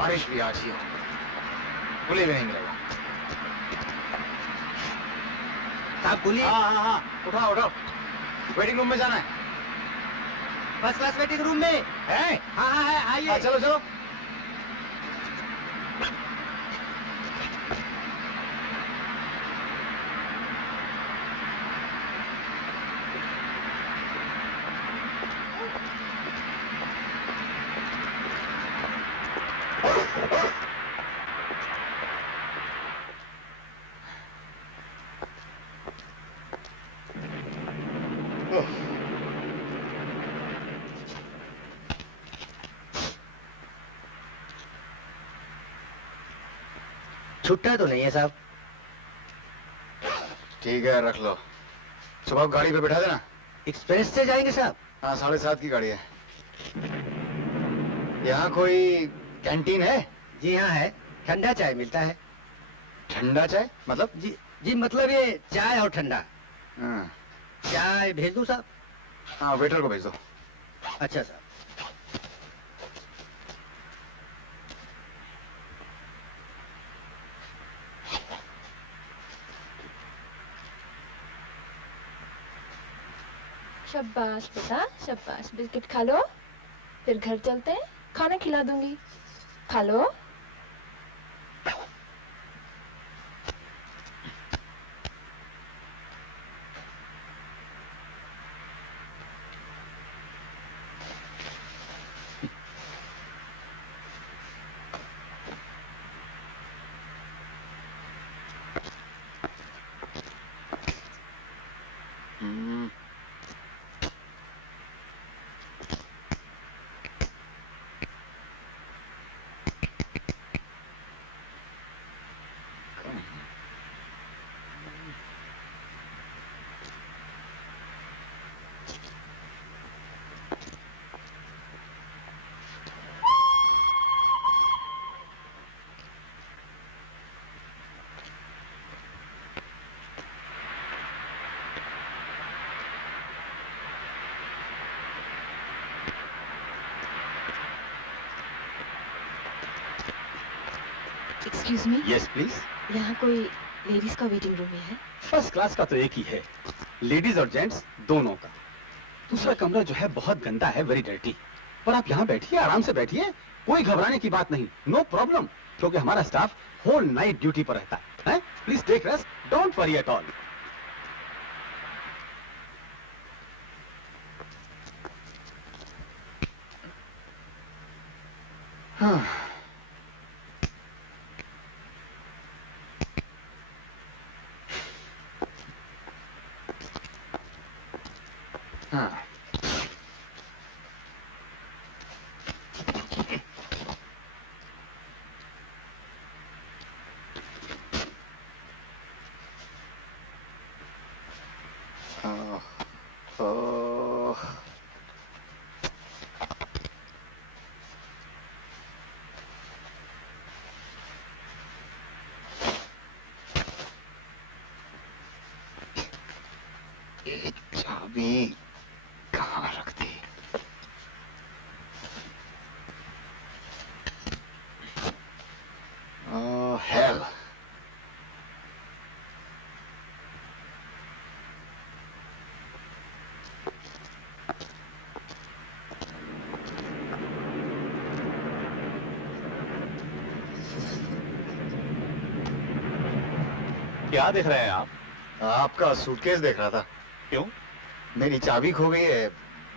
बारिश भी आज ही हो, कुली भी नहीं मिलेगा। साहब कुली? हाँ, उठाओ उठाओ, वेटिंग रूम में जाना है। फर्स्ट क्लास वेटिंग रूम में है? हाँ है, आइए। चलो चलो। छुट्टा तो नहीं है साहब? ठीक है, रख लो। सुबह गाड़ी पे बिठा देना। एक्सप्रेस से जाएंगे साहब? हाँ, 7:30 की गाड़ी है। यहाँ कोई कैंटीन है? जी हाँ है, ठंडा चाय मिलता है। ठंडा चाय मतलब? जी मतलब ये चाय और ठंडा। हाँ। चाय भेज दूं साहब? हाँ, वेटर को भेज दो। अच्छा साहब। शाबाश बेटा, शाबाश। बिस्किट खा लो, फिर घर चलते हैं, खाना खिला दूंगी। खा लो। Excuse me. Yes please. यहाँ कोई लेडीज का वेटिंग रूम है? फर्स्ट क्लास का तो एक ही है, लेडीज और जेंट्स दोनों का। दूसरा कमरा जो है बहुत गंदा है, वेरी डर्टी। पर आप यहाँ बैठिए, आराम से बैठिए, कोई घबराने की बात नहीं, नो प्रॉब्लम, क्योंकि हमारा स्टाफ होल नाइट ड्यूटी पर रहता है। Please take rest, don't worry at all. हाँ। हाँ। चाबी कहाँ रख दी? Oh, hell. क्या देख रहे हैं आप? आपका सूटकेस देख रहा था। क्यों? मेरी चाबी खो गई है,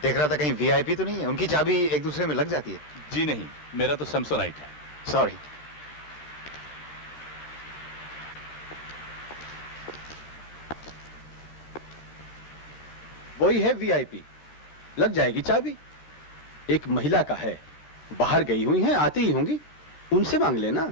देख रहा था कहीं वीआईपी तो नहीं है। उनकी चाबी एक दूसरे में लग जाती है। जी नहीं, मेरा तो सैमसोनाइट है। सॉरी। वही है वीआईपी, लग जाएगी चाबी। एक महिला का है, बाहर गई हुई हैं, आती ही होंगी, उनसे मांग लेना।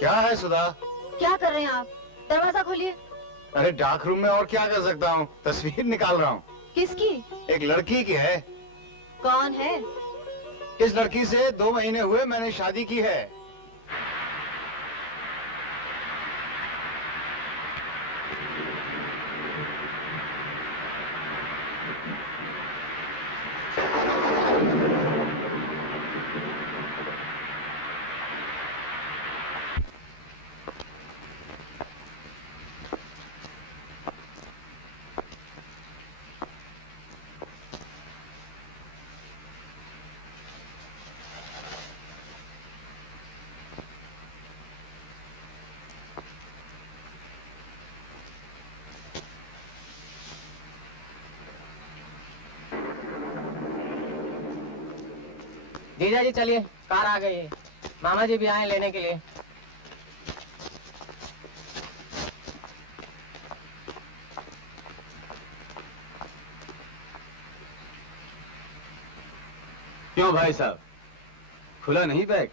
क्या है सुधा? क्या कर रहे हैं आप? दरवाजा खोलिए। अरे डार्क रूम में और क्या कर सकता हूँ, तस्वीर निकाल रहा हूँ। किसकी? एक लड़की की है। कौन है? इस लड़की से 2 महीने हुए मैंने शादी की है। जीजा जी चलिए, कार आ गई है। मामा जी भी आए लेने के लिए। क्यों भाई साहब, खुला नहीं बैग?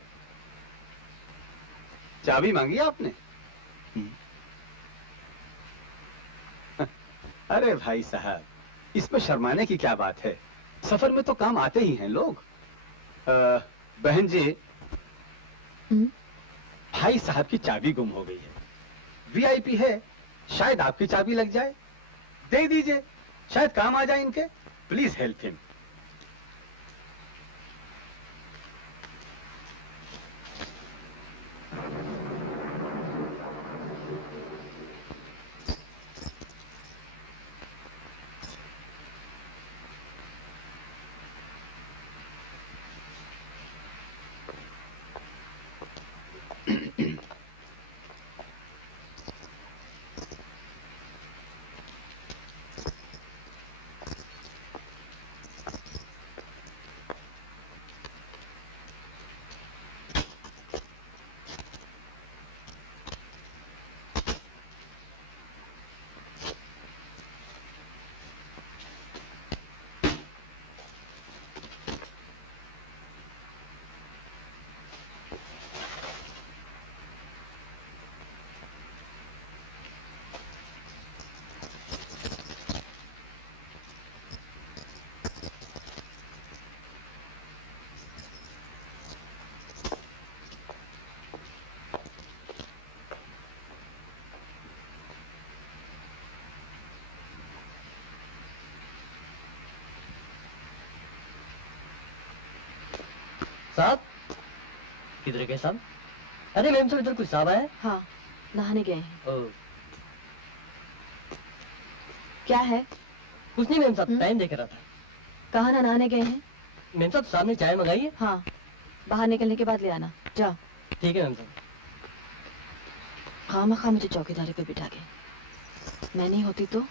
चाबी मांगी आपने? अरे भाई साहब, इसमें शर्माने की क्या बात है? सफर में तो काम आते ही हैं लोग। बहन जी, भाई साहब की चाबी गुम हो गई है। वीआईपी है, शायद आपकी चाबी लग जाए। दे दीजिए, शायद काम आ जाए इनके। Please help him. साहब, किधर गए साहब? अरे मैम साहब, इधर कुछ साहब आए। हाँ, नहाने गए हैं। ओह, क्या है? कुछ नहीं मैम साहब, टाइम देख रहा था। कहाँ नहाने गए हैं? मैम साहब सामने चाय मंगाई है। हाँ, बाहर निकलने के बाद ले आना। जाओ। ठीक है मैम साहब। खामखा मुझे चौकीदारी पे बिठा के। मैं नहीं होती तो?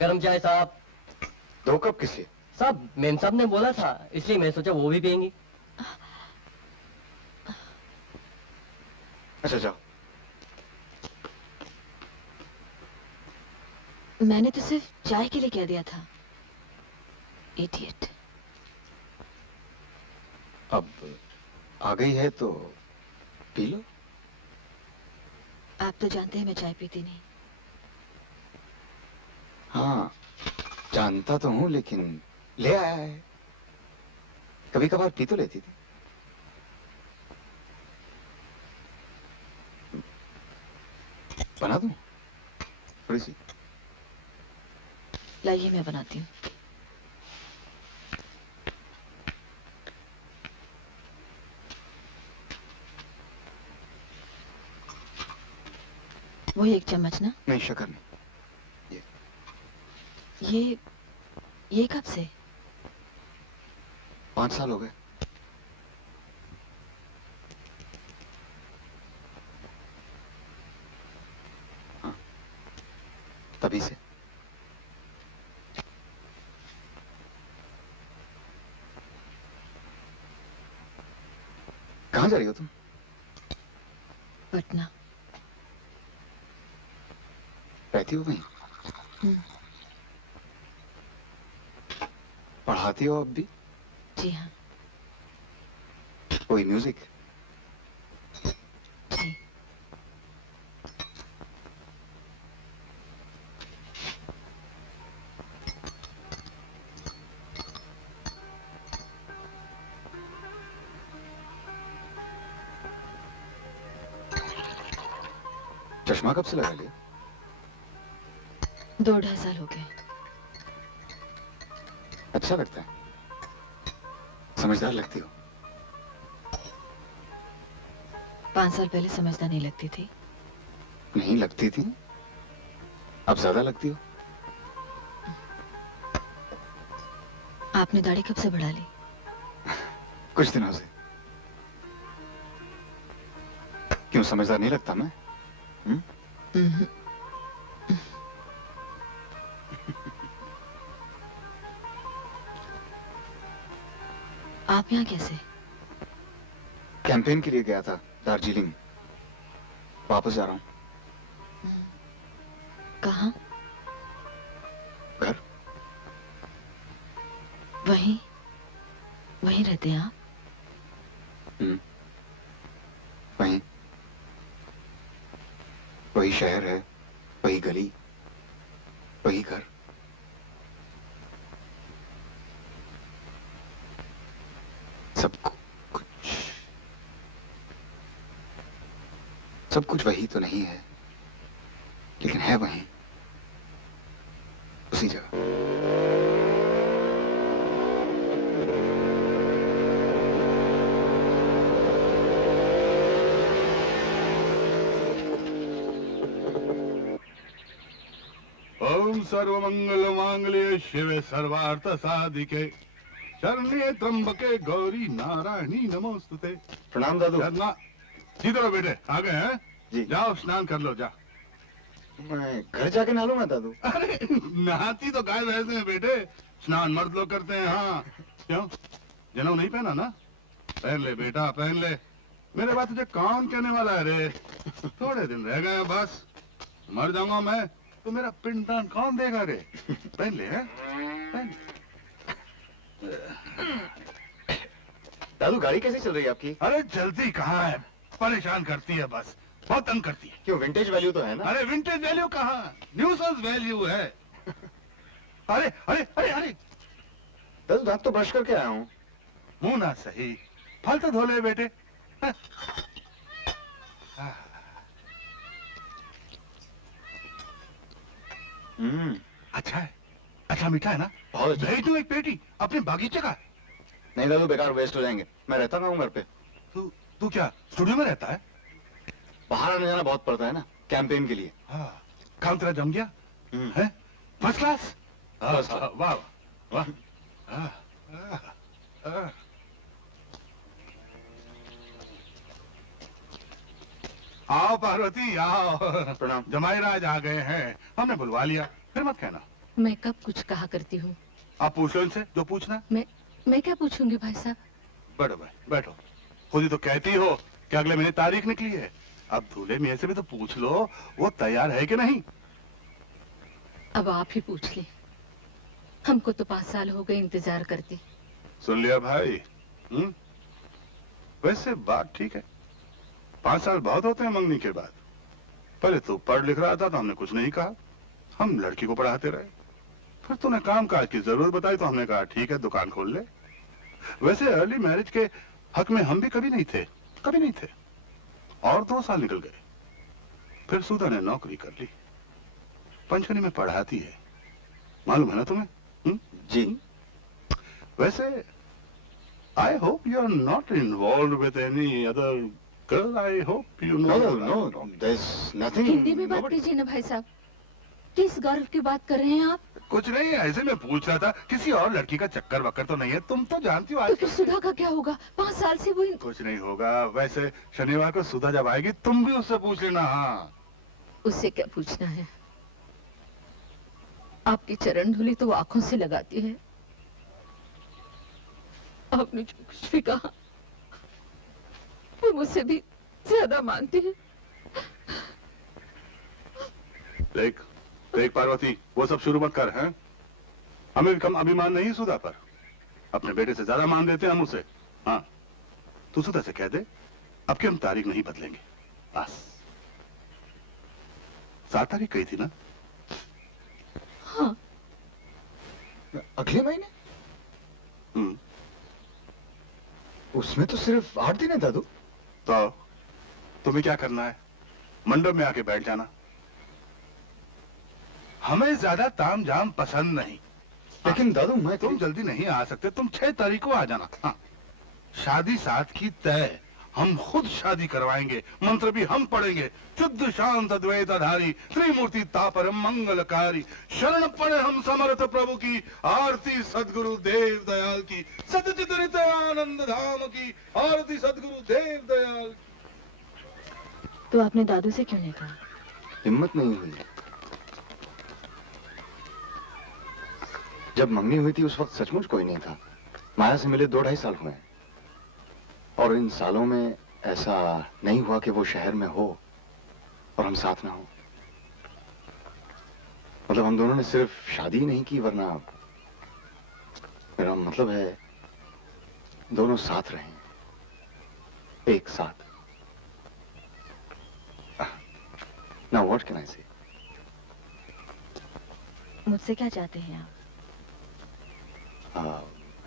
गरम चाय साहब। 2 कप किस लिए? साहब मैम साहब ने बोला था, इसलिए मैं सोचा वो भी पियेंगी। अच्छा जाओ। मैंने तो सिर्फ चाय के लिए कह दिया था। इडियट। अब आ गई है तो पी लो। आप तो जानते हैं मैं चाय पीती नहीं। हाँ, जानता तो हूँ, लेकिन ले आया है। कभी कभार पी तो लेती थी। बना दूं थोड़ी सी? लाइए मैं बनाती हूँ। वही 1 चम्मच ना? नहीं, शक्कर नहीं। ये कब से? 5 साल हो गए। हाँ। तभी से। कहाँ जा रही हो तुम? पटना। रहती हो वहीं? पढ़ाती हो अब भी? जी हाँ। कोई म्यूजिक? जी। चश्मा कब से लगा लिया? 2-2.5 साल हो गए। अच्छा लगता है, समझदार लगती हो। 5 साल पहले समझदार नहीं लगती थी। नहीं लगती थी, अब ज्यादा लगती हो। आपने दाढ़ी कब से बढ़ा ली? कुछ दिनों से। क्यों समझदार नहीं लगता मैं? हम्म। आप यहाँ कैसे? कैंपेन के लिए गया था दार्जिलिंग, वापस जा रहा हूँ। कहाँ? घर। वहीं वहीं रहते हैं आप? वहीं, वही शहर है, वही गली, वही घर। सब कुछ वही तो नहीं है, लेकिन है वहीं, उसी जगह। ओम सर्वमंगल मांगल्ये शिवे सर्वार्थ साधिके शरण्ये त्र्यंबके गौरी नारायणी नमोस्तुते। प्रणाम दादू। शरणा जी, तो बेटे आ गए हैं जी। जाओ स्नान कर लो, जा। मैं घर जाके नहा लूंगा दादू। अरे नहाती तो गाय भैंस हैं बेटे, स्नान मर्द लोग करते हैं। हाँ क्यों, जनेऊ नहीं पहना ना? पहन ले बेटा, पहन ले। मेरे बात तुझे कौन कहने वाला है रे? थोड़े दिन रह गए बस, मर जाऊंगा मैं तो मेरा पिंडदान कौन देगा रे? पहन ले, हैं? पहन ले। दादू गाड़ी कैसी चल रही है आपकी? अरे जल्दी कहाँ है, परेशान करती है बस, बहुत तंग करती है। क्यों, विंटेज वैल्यू तो है ना? अरे विंटेज वैल्यू कहाँ, न्यूसेंस वैल्यू है। अरे अरे अरे अरे दादू दांत तो ब्रश करके आया हूँ। मुंह ना सही, फल तो धो ले बेटे। अच्छा है, अच्छा मीठा है ना? बहुत अच्छा। भेज दूं एक पेटी अपने बागीचे का। नहीं दादू, बेकार वेस्ट हो जाएंगे। मैं रहता ना हूँ घर पे। तू क्या स्टूडियो में रहता है? बाहर आने जाना बहुत पड़ता है ना, कैंपेन के लिए। हाँ, काम तेरा जम गया है? First class. वाह वाह। आओ पार्वती आओ। प्रणाम। जमाई राज आ गए हैं, हमने बुलवा लिया, फिर मत कहना। मैं कब कुछ कहा करती हूँ? आप पूछ लो इनसे जो पूछना। मैं क्या पूछूंगी भाई साहब? बैठो भाई बैठो, खुद ही तो कहती हो कि अगले महीने तारीख निकली है। अब दूल्हे मियां से भी तो पूछ लो वो तैयार है कि नहीं। अब आप ही पूछ ले, हमको तो 5 साल हो गए इंतजार करते। सुन लिया भाई? वैसे बात ठीक है, 5 साल बहुत होते हैं मंगनी के बाद। पहले तू पढ़ लिख रहा था तो हमने कुछ नहीं कहा, हम लड़की को पढ़ाते रहे। फिर तूने काम काज की जरूरत बताई तो हमने कहा ठीक है दुकान खोल ले। वैसे अर्ली मैरिज के हक में हम भी कभी नहीं थे। और 2 साल निकल गए, फिर सुधा ने नौकरी कर ली, पंचवनी में पढ़ाती है, मालूम है ना तुम्हें? जी। वैसे I hope you are not involved with any other girl. I hope you know. No, there's nothing. Hindi में बात कीजिए ना भाई साहब, किस गर्ल की बात कर रहे हैं आप? कुछ नहीं, ऐसे मैं पूछ रहा था, किसी और लड़की का चक्कर वक्कर तो नहीं है? तुम तो जानती हो तो आज। फिर सुधा का क्या होगा? 5 साल से वो कुछ नहीं होगा, वैसे शनिवार को सुधा जब आएगी तुम भी उससे पूछ लेना। हाँ उससे क्या पूछना है? आपकी चरण धूलि तो वो आंखों से लगाती है। आपने जो कुछ भी कहा वो मुझसे भी ज्यादा मानती है। देख देख पार्वती, वो सब शुरू मत कर, हैं? हमें कम अभिमान नहीं सुधा पर। अपने बेटे से ज्यादा मान देते हैं हम उसे। हाँ, तू सुधा से कह दे अब की हम तारीख नहीं बदलेंगे, बस। 7 तारीख कही थी ना? हाँ। अगले महीने? हम्म। उसमें तो सिर्फ 8 दिन है दादू। तो तुम्हें क्या करना है? मंडप में आके बैठ जाना। हमें ज्यादा ताम झाम पसंद नहीं। लेकिन दादू मैं तुम जल्दी नहीं आ सकते, तुम 6 तारीख को आ जाना। हाँ, शादी 7 की तय। हम खुद शादी करवाएंगे, मंत्र भी हम पढ़ेंगे। शुद्ध शांत अद्वैताधारी त्रिमूर्ति तापरम मंगलकारी, शरण पड़े हम समर्थ प्रभु की, आरती सदगुरु देव दयाल की, सतचित हृदय आनंद धाम की, आरती सदगुरु देव दयाल की। तो आपने दादू से क्यों नहीं कहा? हिम्मत नहीं हुई। जब मम्मी हुई थी उस वक्त सचमुच कोई नहीं था। माया से मिले 2-2.5 साल हुए हैं। और इन सालों में ऐसा नहीं हुआ कि वो शहर में हो और हम साथ ना हो। मतलब हम दोनों ने सिर्फ शादी ही नहीं की, वरना मेरा मतलब है दोनों साथ रहें, एक साथ। Now what can I say? मुझसे क्या चाहते हैं आप?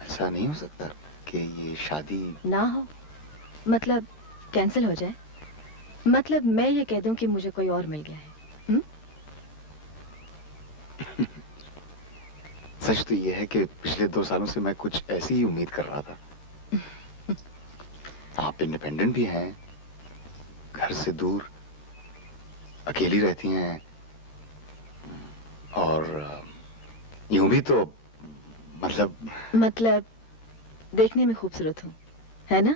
ऐसा नहीं हो सकता कि ये शादी ना हो मतलब कैंसिल हो जाए? मतलब मैं ये कह दूं कि मुझे कोई और मिल गया है। सच तो ये है कि पिछले 2 सालों से मैं कुछ ऐसी ही उम्मीद कर रहा था। आप इंडिपेंडेंट भी हैं, घर से दूर, अकेली रहती हैं, और यूं भी तो मतलब देखने में खूबसूरत हूँ, है ना?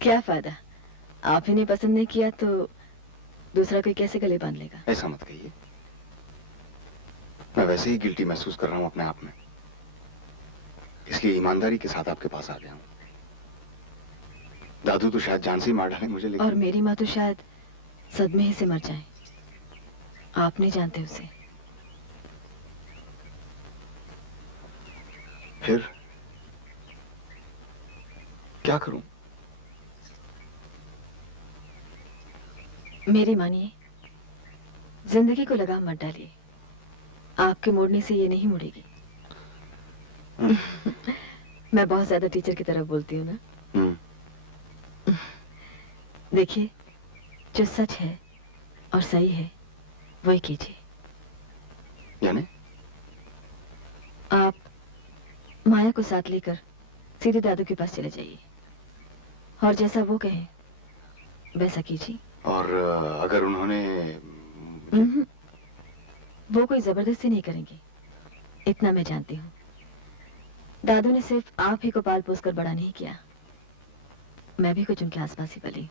क्या फायदा, आप ही ने पसंद नहीं किया तो दूसरा कोई कैसे गले बांध लेगा? ऐसा मत कहिए। मैं वैसे ही गिल्टी महसूस कर रहा हूं अपने आप में, इसलिए ईमानदारी के साथ आपके पास आ गया हूं। दादू तो शायद जान से ही मार डाले मुझे, लेकिन और मेरी माँ तो शायद सदमे ही से मर जाए। आप नहीं जानते उसे। फिर क्या करूं? मेरी मानिए, जिंदगी को लगाम मत डालिए। आपके मोड़ने से ये नहीं मुड़ेगी। मैं बहुत ज्यादा टीचर की तरह बोलती हूँ ना? देखिए, जो सच है और सही है वही कीजिए। यानी? आप माया को साथ लेकर सीधे दादू के पास चले जाइए और जैसा वो कहें वैसा कीजिए। और अगर उन्होंने वो कोई जबरदस्ती नहीं करेंगे, इतना मैं जानती हूँ। दादू ने सिर्फ आप ही को पाल पोस कर बड़ा नहीं किया, मैं भी कुछ उनके आसपास ही पली।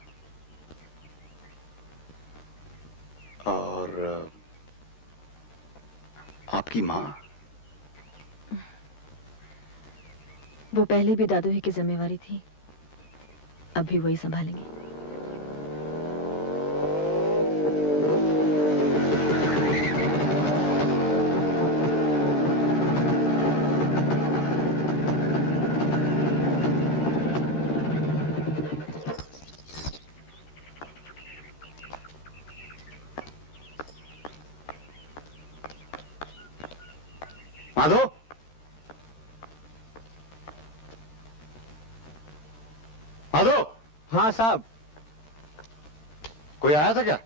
और आपकी माँ? वो पहले भी दादू ही की जिम्मेवारी थी, अब भी वही संभालेंगी। माधो, माधो। हाँ साहब। कोई आया था क्या?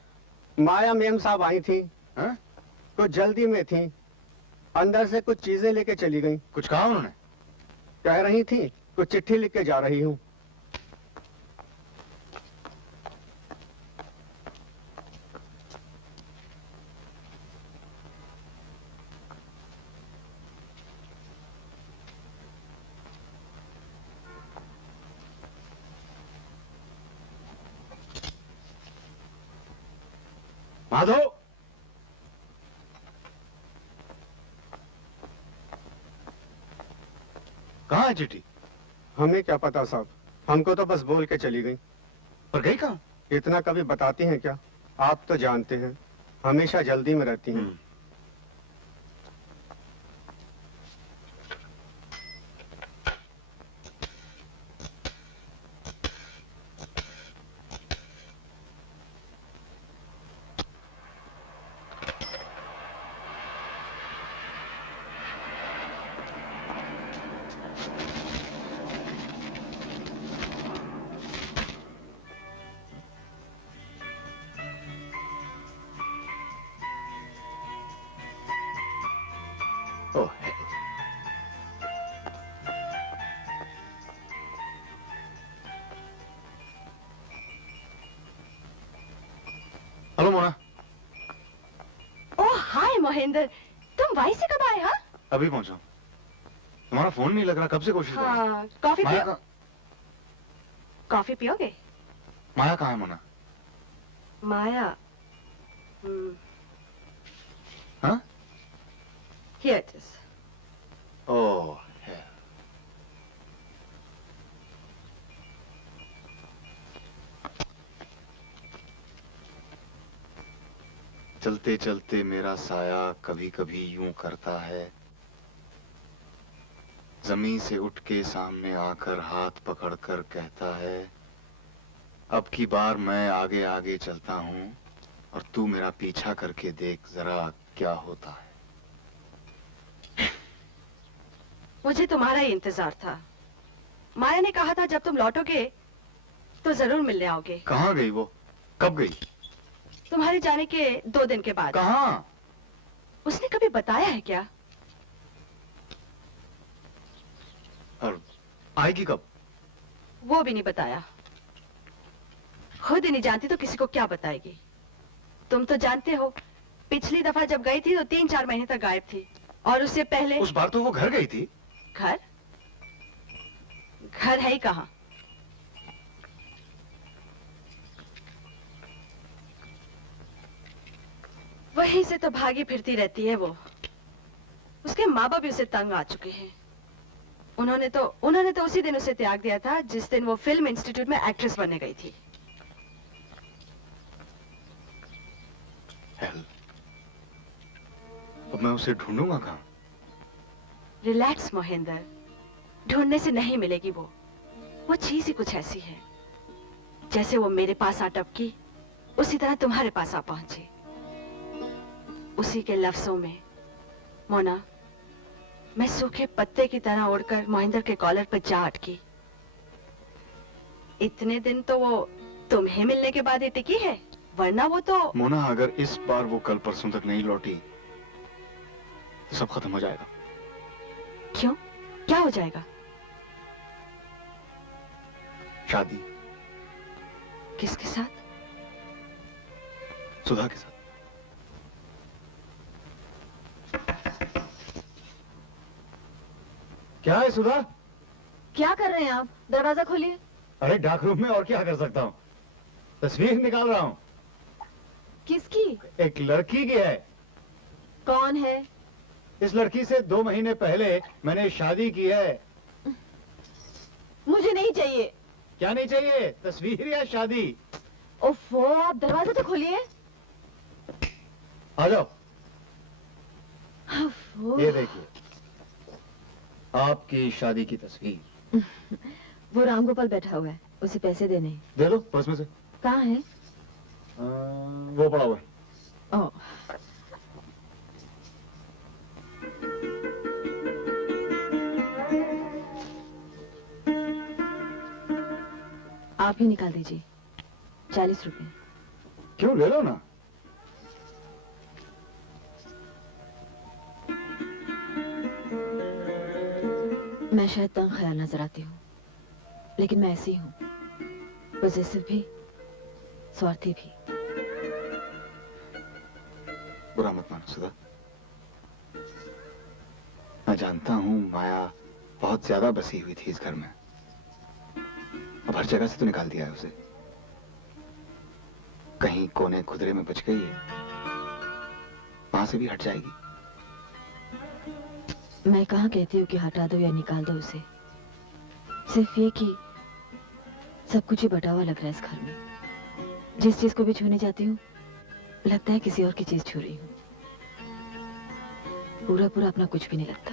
माया मेम साहब आई थी। हैं? कुछ जल्दी में थी, अंदर से कुछ चीजें लेके चली गई। कुछ कहा उन्होंने? कह रही थी कुछ चिट्ठी लिख के जा रही हूँ। माधो, कहाँ है चिट्ठी? हमें क्या पता साहब, हमको तो बस बोल के चली गई। पर गई कहाँ? इतना कभी बताती हैं क्या? आप तो जानते हैं हमेशा जल्दी में रहती हैं। ओह, हेलो मोना। ओह हाय महेंद्र, तुम वाई से कब आए? हाँ अभी पहुंचा हूं। तुम्हारा फोन नहीं लग रहा, कब से कोशिश कर रहा हूं। हाँ, कॉफी माया पियो? कॉफी पियोगे? माया कहाँ है मोना? माया हाँ? Here it is. ओह है। चलते चलते मेरा साया कभी कभी यूं करता है, जमीन से उठ के सामने आकर हाथ पकड़कर कहता है, अब की बार मैं आगे आगे चलता हूं और तू मेरा पीछा करके देख जरा क्या होता है। मुझे तुम्हारा ही इंतजार था। माया ने कहा था जब तुम लौटोगे तो जरूर मिलने आओगे। कहाँ गई वो? कब गई? तुम्हारे जाने के 2 दिन के बाद। कहाँ? उसने कभी बताया है क्या? और आएगी कब? वो भी नहीं बताया। खुद ही नहीं जानती तो किसी को क्या बताएगी। तुम तो जानते हो पिछली दफा जब गई थी तो 3-4 महीने तक गायब थी, और उससे पहले उस बार तो वो घर गई थी। घर? घर है ही कहाँ? वहीं से तो भागी फिरती रहती है वो। उसके माँ बाप भी उसे तंग आ चुके हैं। उन्होंने तो उसी दिन उसे त्याग दिया था जिस दिन वो फिल्म इंस्टीट्यूट में एक्ट्रेस बनने गई थी। हेल, अब मैं उसे ढूंढूंगा कहाँ? रिलैक्स मोहिंदर, ढूंढने से नहीं मिलेगी वो चीज ही कुछ ऐसी है जैसे वो मेरे पास आ टपकी उसी तरह तुम्हारे पास आ पहुंची। उसी के लफ्जों में मोना, मैं सूखे पत्ते की तरह उड़कर मोहिंदर के कॉलर पर जा अटकी। इतने दिन तो वो तुम्हें मिलने के बाद ही टिकी है, वरना वो तो। मोना, अगर इस बार वो कल परसों तक नहीं लौटी तो सब खत्म हो जाएगा। क्यों? क्या हो जाएगा? शादी। किसके साथ? सुधा के साथ। क्या है सुधा? क्या कर रहे हैं आप? दरवाजा खोलिए। अरे डाक रूम में और क्या कर सकता हूँ, तस्वीर निकाल रहा हूँ। किसकी? एक लड़की की है। कौन है? इस लड़की से 2 महीने पहले मैंने शादी की है। मुझे नहीं चाहिए। क्या नहीं चाहिए? तस्वीर या शादी? ओफो, आप दरवाजा तो खोलिए। आ जाओ। ओफो। ये देखिए, आपकी शादी की तस्वीर। वो रामगोपाल बैठा हुआ है, उसे पैसे देने हैं। दे लो पर्स में से। कहाँ है? वो पड़ा हुआ है। ओह, आप ही निकाल दीजिए। 40 रुपए। क्यों, ले लो ना। मैं शायद तंग ख्याल नजर आती हूँ, लेकिन मैं ऐसी हूँ, पॉसेसिव भी, स्वार्थी भी। बुरा मत मानो सुधा। मैं जानता हूँ माया बहुत ज्यादा बसी हुई थी इस घर में। अब हर जगह से तो निकाल दिया है उसे। कहीं कोने खुदरे में बच गई है, वहां से भी हट जाएगी। मैं कहाँ कहती हूँ कि हटा दो या निकाल दो उसे। सिर्फ ये कि सब कुछ ही बटा हुआ लग रहा है इस घर में। जिस चीज को भी छूने जाती हूँ लगता है किसी और की चीज छू रही हूँ। पूरा पूरा अपना कुछ भी नहीं लगता।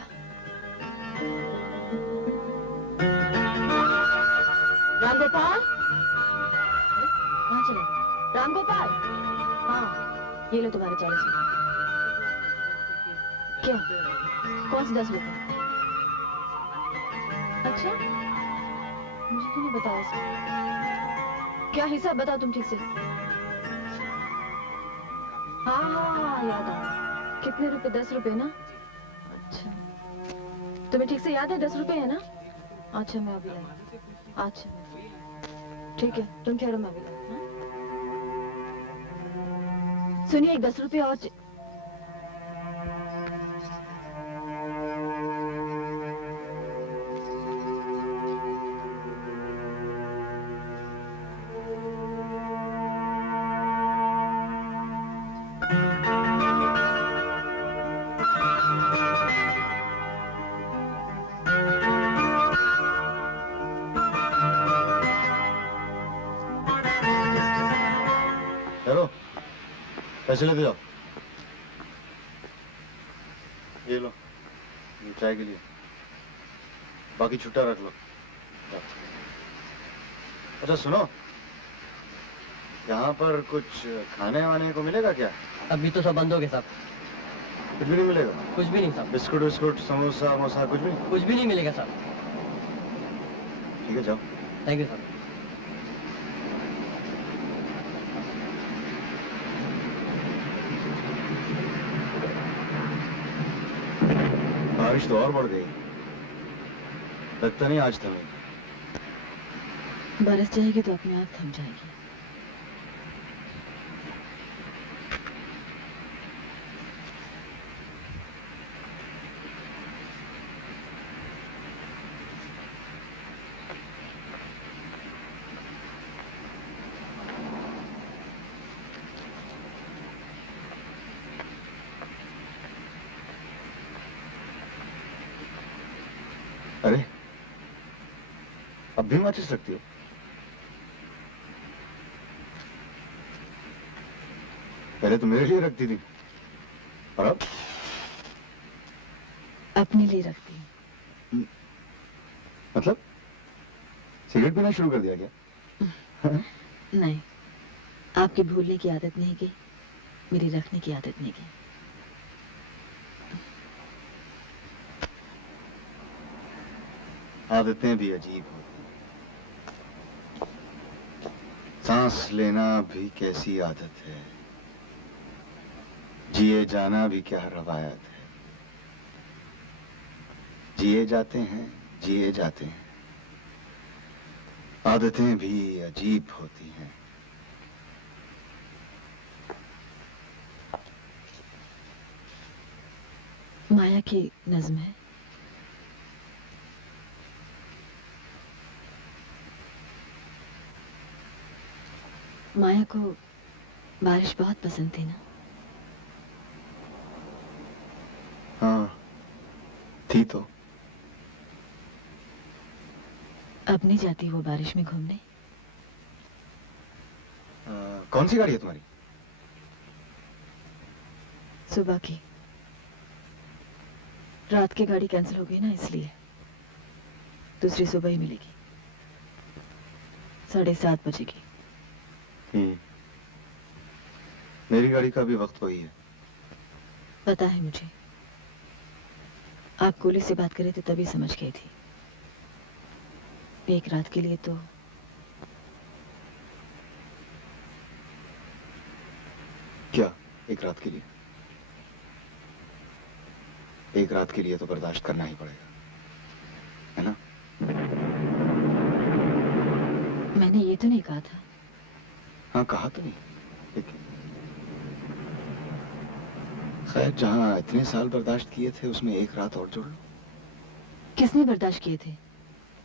राम गोपाल, कहाँ चले? राम गोपाल, हाँ ये लो तुम्हारे 40 रुपए। क्या? कौन से 10 रुपए? अच्छा, मुझे तो नहीं बताया इसमें। क्या हिसाब बताओ तुम ठीक से। हाँ हाँ हाँ याद आया। कितने रुपए? 10 रुपए ना? अच्छा, तुम्हें ठीक से याद है 10 रुपए है ना? अच्छा मैं अभी लाई। अच्छा ठीक है, तुम ठहरो मैं अभी लाई। हाँ? सुनिए, एक 10 रुपए और हेलो, पैसे लेते जाओ। ये लो, ये चाय के लिए। बाकी छुट्टा रख लो। अच्छा सुनो, यहाँ पर कुछ खाने वाने को मिलेगा क्या? अभी तो सब बंद हो गए साहब। कुछ भी नहीं मिलेगा? कुछ भी नहीं साहब। बिस्कुट विस्कुट, समोसा वमोसा कुछ भी नहीं? कुछ भी नहीं मिलेगा साहब। ठीक है जाओ। थैंक यू साहब। बारिश तो और बढ़ गई, लगता नहीं आज थमेगी। बरस जाएगी तो अपने आप थम जाएगी। अरे, अब भी माचिस रखती हो? पहले तो मेरे लिए रखती थी, और अब? अपने लिए रखती हूँ। मतलब सिगरेट पीना शुरू कर दिया क्या? नहीं, आपकी भूलने की आदत नहीं गई, मेरी रखने की आदत नहीं गई। आदतें भी अजीब होती हैं। सांस लेना भी कैसी आदत है, जिए जाना भी क्या रवायत है। जिए जाते हैं, जिए जाते हैं। आदतें भी अजीब होती हैं। माया की नज्म है। माया को बारिश बहुत पसंद थी ना? हाँ, थी तो। अब नहीं जाती वो बारिश में घूमने? कौन सी गाड़ी है तुम्हारी? सुबह की। रात की गाड़ी कैंसिल हो गई ना, इसलिए दूसरी सुबह ही मिलेगी। 7:30 बजेगी। मेरी गाड़ी का भी वक्त वही है। पता है मुझे, आप कोहली से बात करे थे तभी समझ गई थी। एक रात के लिए तो क्या? एक रात के लिए? एक रात के लिए तो बर्दाश्त करना ही पड़ेगा, है ना? मैंने ये तो नहीं कहा था। हाँ, कहा तो नहीं, लेकिन खैर, जहां इतने साल बर्दाश्त किए थे उसमें एक रात और जोड़ लो। किसने बर्दाश्त किए थे?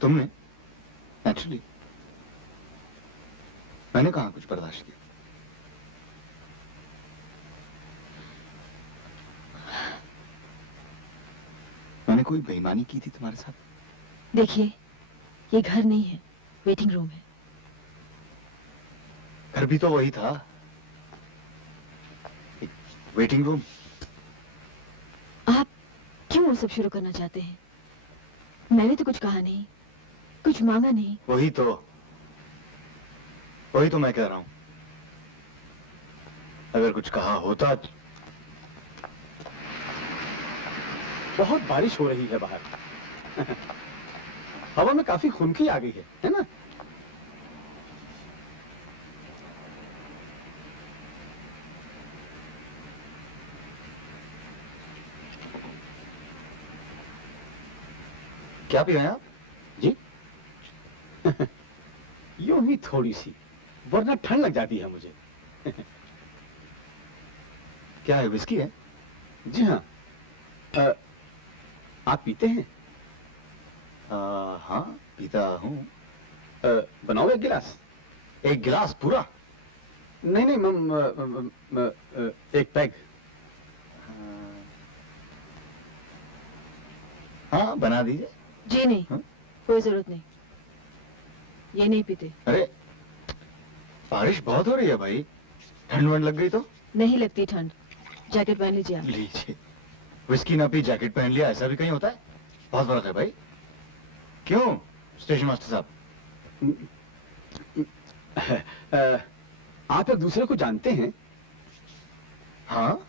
तुमने, नेचुरली। मैंने कहाँ कुछ बर्दाश्त किया। मैंने कोई बेईमानी की थी तुम्हारे साथ? देखिए, ये घर नहीं है, वेटिंग रूम है। घर भी तो वही था, वेटिंग रूम। आप क्यों वो सब शुरू करना चाहते हैं? मैंने तो कुछ कहा नहीं, कुछ मांगा नहीं। वही तो मैं कह रहा हूं। अगर कुछ कहा होता। बहुत बारिश हो रही है बाहर। हवा में काफी खुनकी आ गई है ना? क्या पी रहे हैं आप? जी? यूं ही थोड़ी सी, वरना ठंड लग जाती है मुझे। क्या है, विस्की है? जी हाँ। आप पीते हैं? हाँ, पीता हूं। बनाओ एक गिलास। एक गिलास पूरा? नहीं नहीं, एक पैग। हाँ, बना दीजिए। जी नहीं, हाँ? कोई जरूरत नहीं, ये नहीं पीते। अरे, बारिश बहुत हो रही है भाई, ठंड वंड लग गई तो? नहीं लगती ठंड, जैकेट पहन लीजिए आप। लीजिए। विस्की ना पी जैकेट पहन लिया, ऐसा भी कहीं होता है? बहुत फर्क है भाई। क्यों स्टेशन मास्टर साहब? आप एक दूसरे को जानते हैं? हाँ,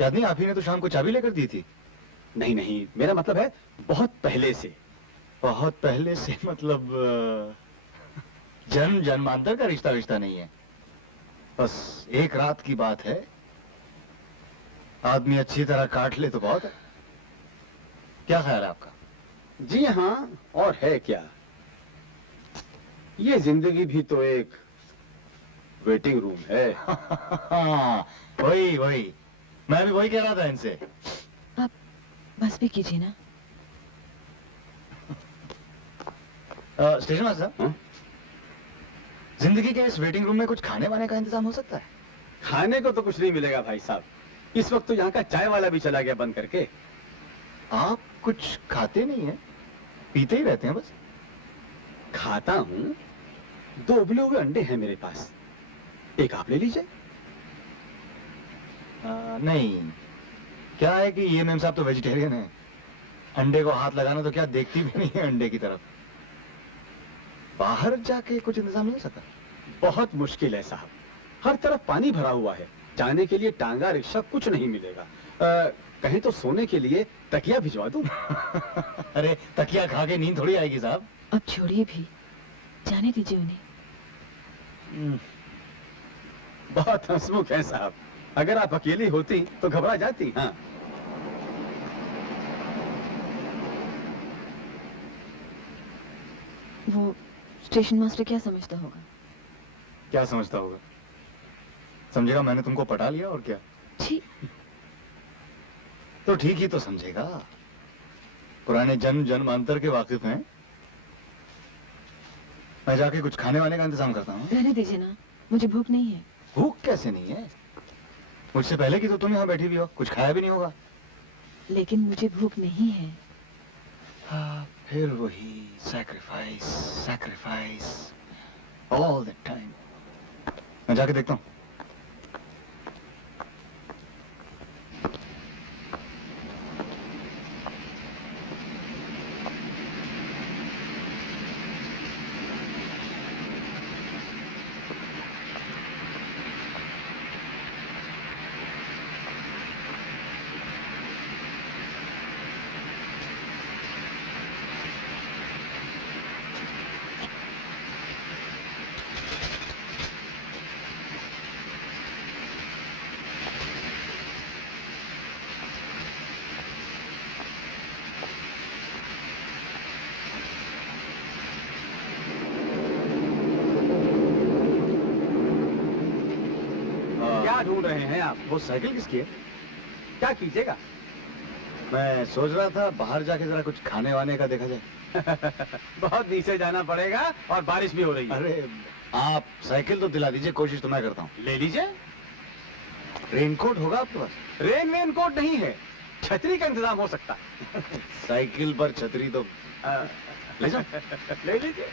याद नहीं, आप ही ने तो शाम को चाबी लेकर दी थी। नहीं नहीं, मेरा मतलब है बहुत पहले से। बहुत पहले से मतलब जन्म जन्मांतर का रिश्ता नहीं है, बस एक रात की बात है। आदमी अच्छी तरह काट ले तो बहुत है। क्या ख्याल है आपका? जी हाँ, और है क्या, ये जिंदगी भी तो एक वेटिंग रूम है। वही मैं भी वही कह रहा था इनसे। आप बस भी कीजिए ना। स्टेशन मास्टर साहब, जिंदगी के इस वेटिंग रूम में कुछ खाने वाने का इंतजाम हो सकता है? खाने को तो कुछ नहीं मिलेगा भाई साहब, इस वक्त तो यहाँ का चाय वाला भी चला गया बंद करके। आप कुछ खाते नहीं हैं, पीते ही रहते हैं बस। खाता हूँ, 2 उबले हुए अंडे हैं मेरे पास, एक आप ले लीजिए। नहीं, क्या है कि ये मेम साहब तो वेजिटेरियन है, अंडे को हाथ लगाना तो क्या देखती भी नहीं है अंडे की तरफ। बाहर जाके कुछ इंतजाम नहीं हो सकता? बहुत मुश्किल है साहब, हर तरफ पानी भरा हुआ है, जाने के लिए टांगा रिक्शा कुछ नहीं मिलेगा। कहीं तो सोने के लिए तकिया भिजवा दूं? अरे तकिया खा के नींद थोड़ी आएगी साहब। अब छोड़िए भी, जाने दीजिए उन्हें। बहुत हंसमुख है साहब, अगर आप अकेली होती तो घबरा जाती। हाँ, वो स्टेशन मास्टर क्या समझता होगा? क्या समझता होगा? समझेगा मैंने तुमको पटा लिया और क्या। ठीक तो ठीक ही तो समझेगा, पुराने जन्म जन्मांतर के वाकिफ हैं। मैं जाके कुछ खाने वाने का इंतजाम करता हूँ। रहने दीजिए ना, मुझे भूख नहीं है। भूख कैसे नहीं है? मुझसे पहले की तो तुम यहाँ बैठी भी हो, कुछ खाया भी नहीं होगा। लेकिन मुझे भूख नहीं है। हाँ, फिर वही सैक्रिफाइस ऑल द टाइम। मैं जाके देखता हूँ। क्या ढूंढ रहे हैं आप? वो साइकिल किसकी है? क्या कीजिएगा? मैं सोच रहा था बाहर जाके जरा कुछ खाने वाने का देखा जाए। बहुत नीचे जाना पड़ेगा और बारिश भी हो रही है। अरे आप साइकिल तो दिला दीजिए, कोशिश तो मैं करता हूँ। ले लीजिए। रेनकोट होगा आपके पास? रेन कोट नहीं है, छतरी का इंतजाम हो सकता है। साइकिल पर छतरी तो ले जाओ। ले लीजिए।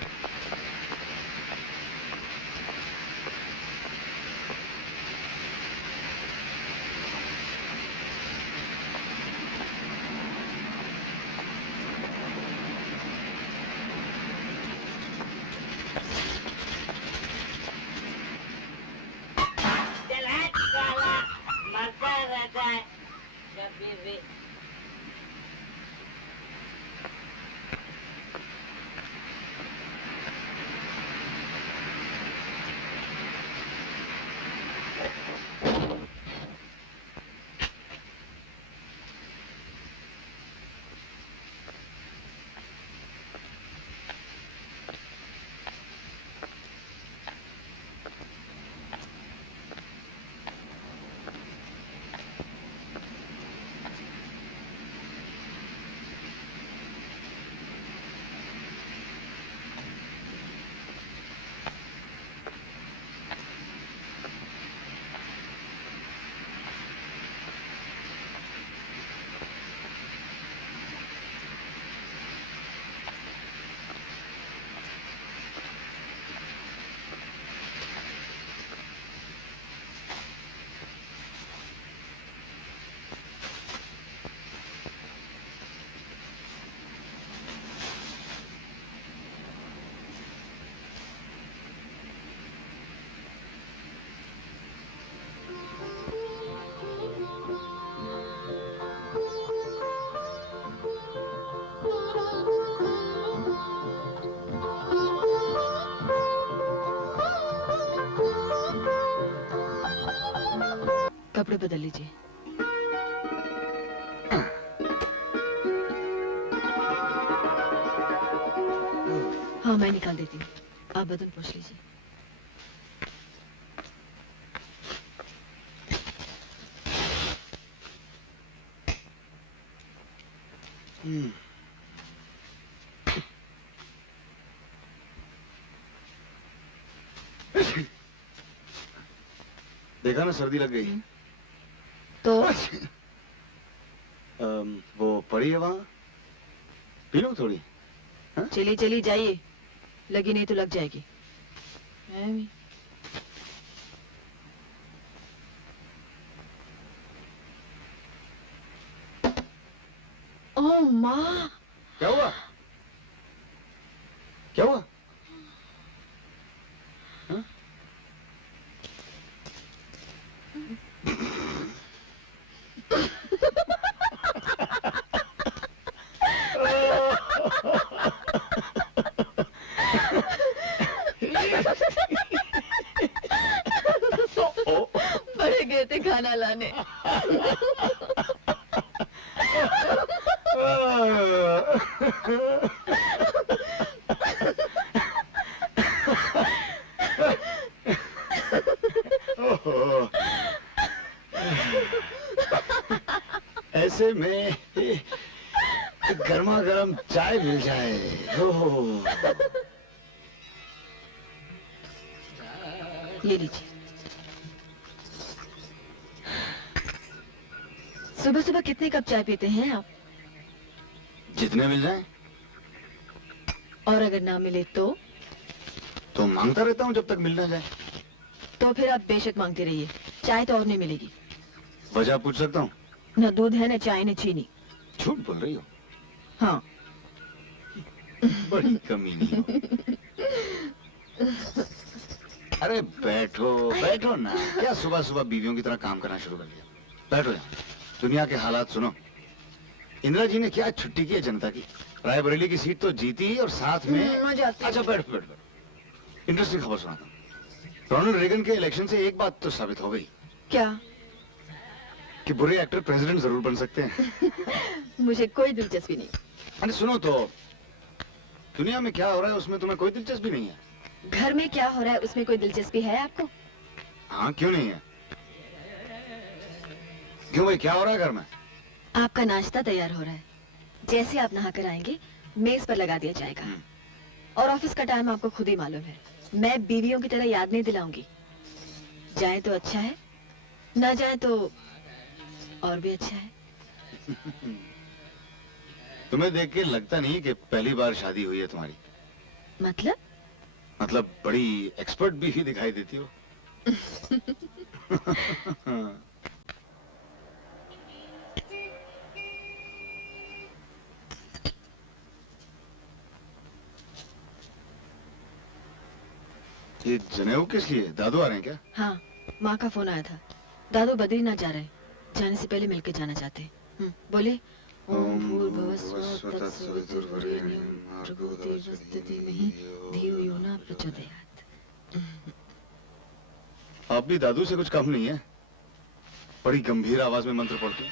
मरता रहता है जब भी। कपड़े बदल लीजिए। हाँ मैं निकाल देती हूँ, आप बदन पोंछ लीजिए। देखा ना, सर्दी लग गई। तो वो पड़ी है वहां, पी लो थोड़ी। चली चली जाइए, लगी नहीं तो लग जाएगी। मैं भी। ओह माँ, क्या हुआ? क्या हुआ? हाँ? बड़े गए थे खाना लाने। ऐसे में गर्मा गर्म चाय मिल जाए। ये लीजिए। सुबह सुबह कितने कप चाय पीते हैं आप? जितने मिल जाए। और अगर ना मिले तो मांगता रहता हूँ जब तक मिल ना जाए। तो फिर आप बेशक मांगते रहिए, चाय तो और नहीं मिलेगी। वजह पूछ सकता हूँ? न दूध है, न चाय, न चीनी। झूठ बोल रही हो? हाँ। बड़ी कमीनी हो। अरे बैठो बैठो ना, क्या सुबह सुबह बीवियों की तरह काम करना शुरू कर दिया? बैठो यहाँ। दुनिया के हालात सुनो। इंदिरा जी ने क्या छुट्टी की है जनता की? रायबरेली की सीट तो जीती और साथ में अच्छा बैठ बैठ बैठ। इंटरेस्टिंग खबर सुनाता हूँ। रोनाल्ड रेगन के इलेक्शन से एक बात तो साबित हो गई। क्या? कि बुरे एक्टर प्रेसिडेंट जरूर बन सकते हैं। मुझे कोई दिलचस्पी नहीं। अरे सुनो तो, दुनिया में क्या हो रहा है उसमें तुम्हें कोई दिलचस्पी नहीं है? घर में क्या हो रहा है उसमें कोई दिलचस्पी है आपको? हाँ, क्यों नहीं है? क्यों भाई, क्या हो रहा है घर में? आपका नाश्ता तैयार हो रहा है। जैसे आप नहा कर आएंगे मेज पर लगा दिया जाएगा। और ऑफिस का टाइम आपको खुद ही मालूम है। मैं बीवियों की तरह याद नहीं दिलाऊंगी। जाए तो अच्छा है, ना जाए तो और भी अच्छा है। तुम्हें देख के लगता नहीं कि पहली बार शादी हुई है तुम्हारी। मतलब बड़ी एक्सपर्ट भी ही दिखाई देती हो। ये जनेऊ किस लिए? दादू आ रहे हैं क्या? हाँ, माँ का फोन आया था। दादू बद्रीनाथ जा रहे हैं। जाने से पहले मिलके जाना चाहते हैं। बोले ओम भूर्भुवः स्वः तत्सवितुर्वरेण्यं भर्गो देवस्य धीमहि धियो यो न प्रचोदयात्। आप भी दादू से कुछ कम नहीं है। बड़ी गंभीर आवाज में मंत्र पढ़ते हैं।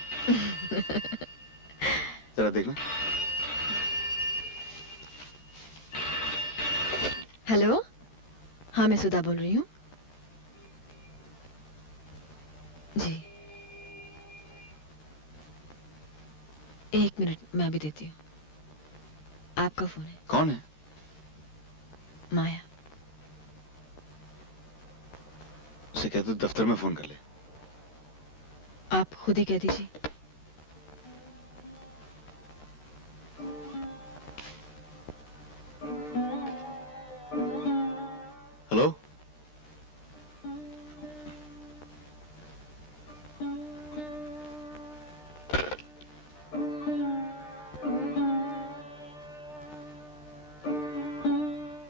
जरा देखना। हेलो, हाँ मैं सुधा बोल रही हूँ। जी, एक मिनट, मैं अभी देती हूँ। आपका फोन है। कौन है? माया। उसे कह दो दफ्तर में फोन कर ले। आप खुद ही कह दीजिए। हेलो,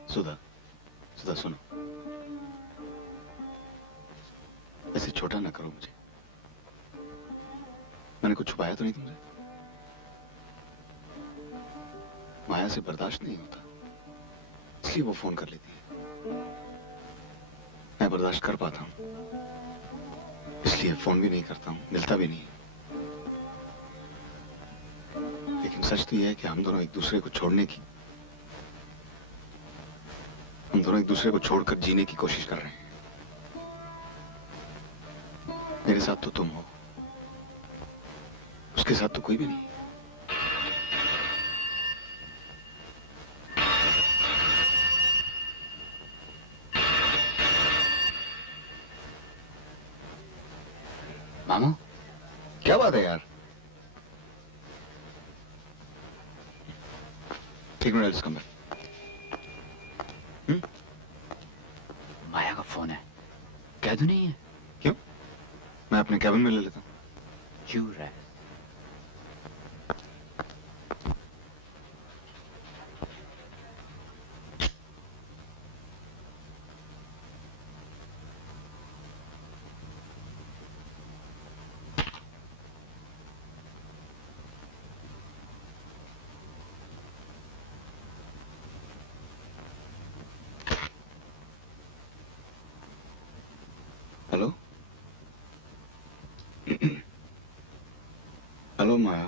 सुधा, सुधा सुनो, ऐसे छोटा ना करो मुझे। मैंने कुछ छुपाया तो नहीं तुमसे? माया से बर्दाश्त नहीं होता, इसलिए वो फोन कर लेती है। मैं बर्दाश्त कर पाता हूं, इसलिए फोन भी नहीं करता हूं, मिलता भी नहीं। लेकिन सच तो यह है कि हम दोनों एक दूसरे को छोड़कर जीने की कोशिश कर रहे हैं। मेरे साथ तो तुम हो, उसके साथ तो कोई भी नहीं। मामा, क्या बात है यार? ठीक है, कम बैक। माया का फोन है, कह दो नहीं है। क्यों? मैं अपने कैबिन में ले लेता हूँ। क्यों रहा? हेलो, हेलो माया।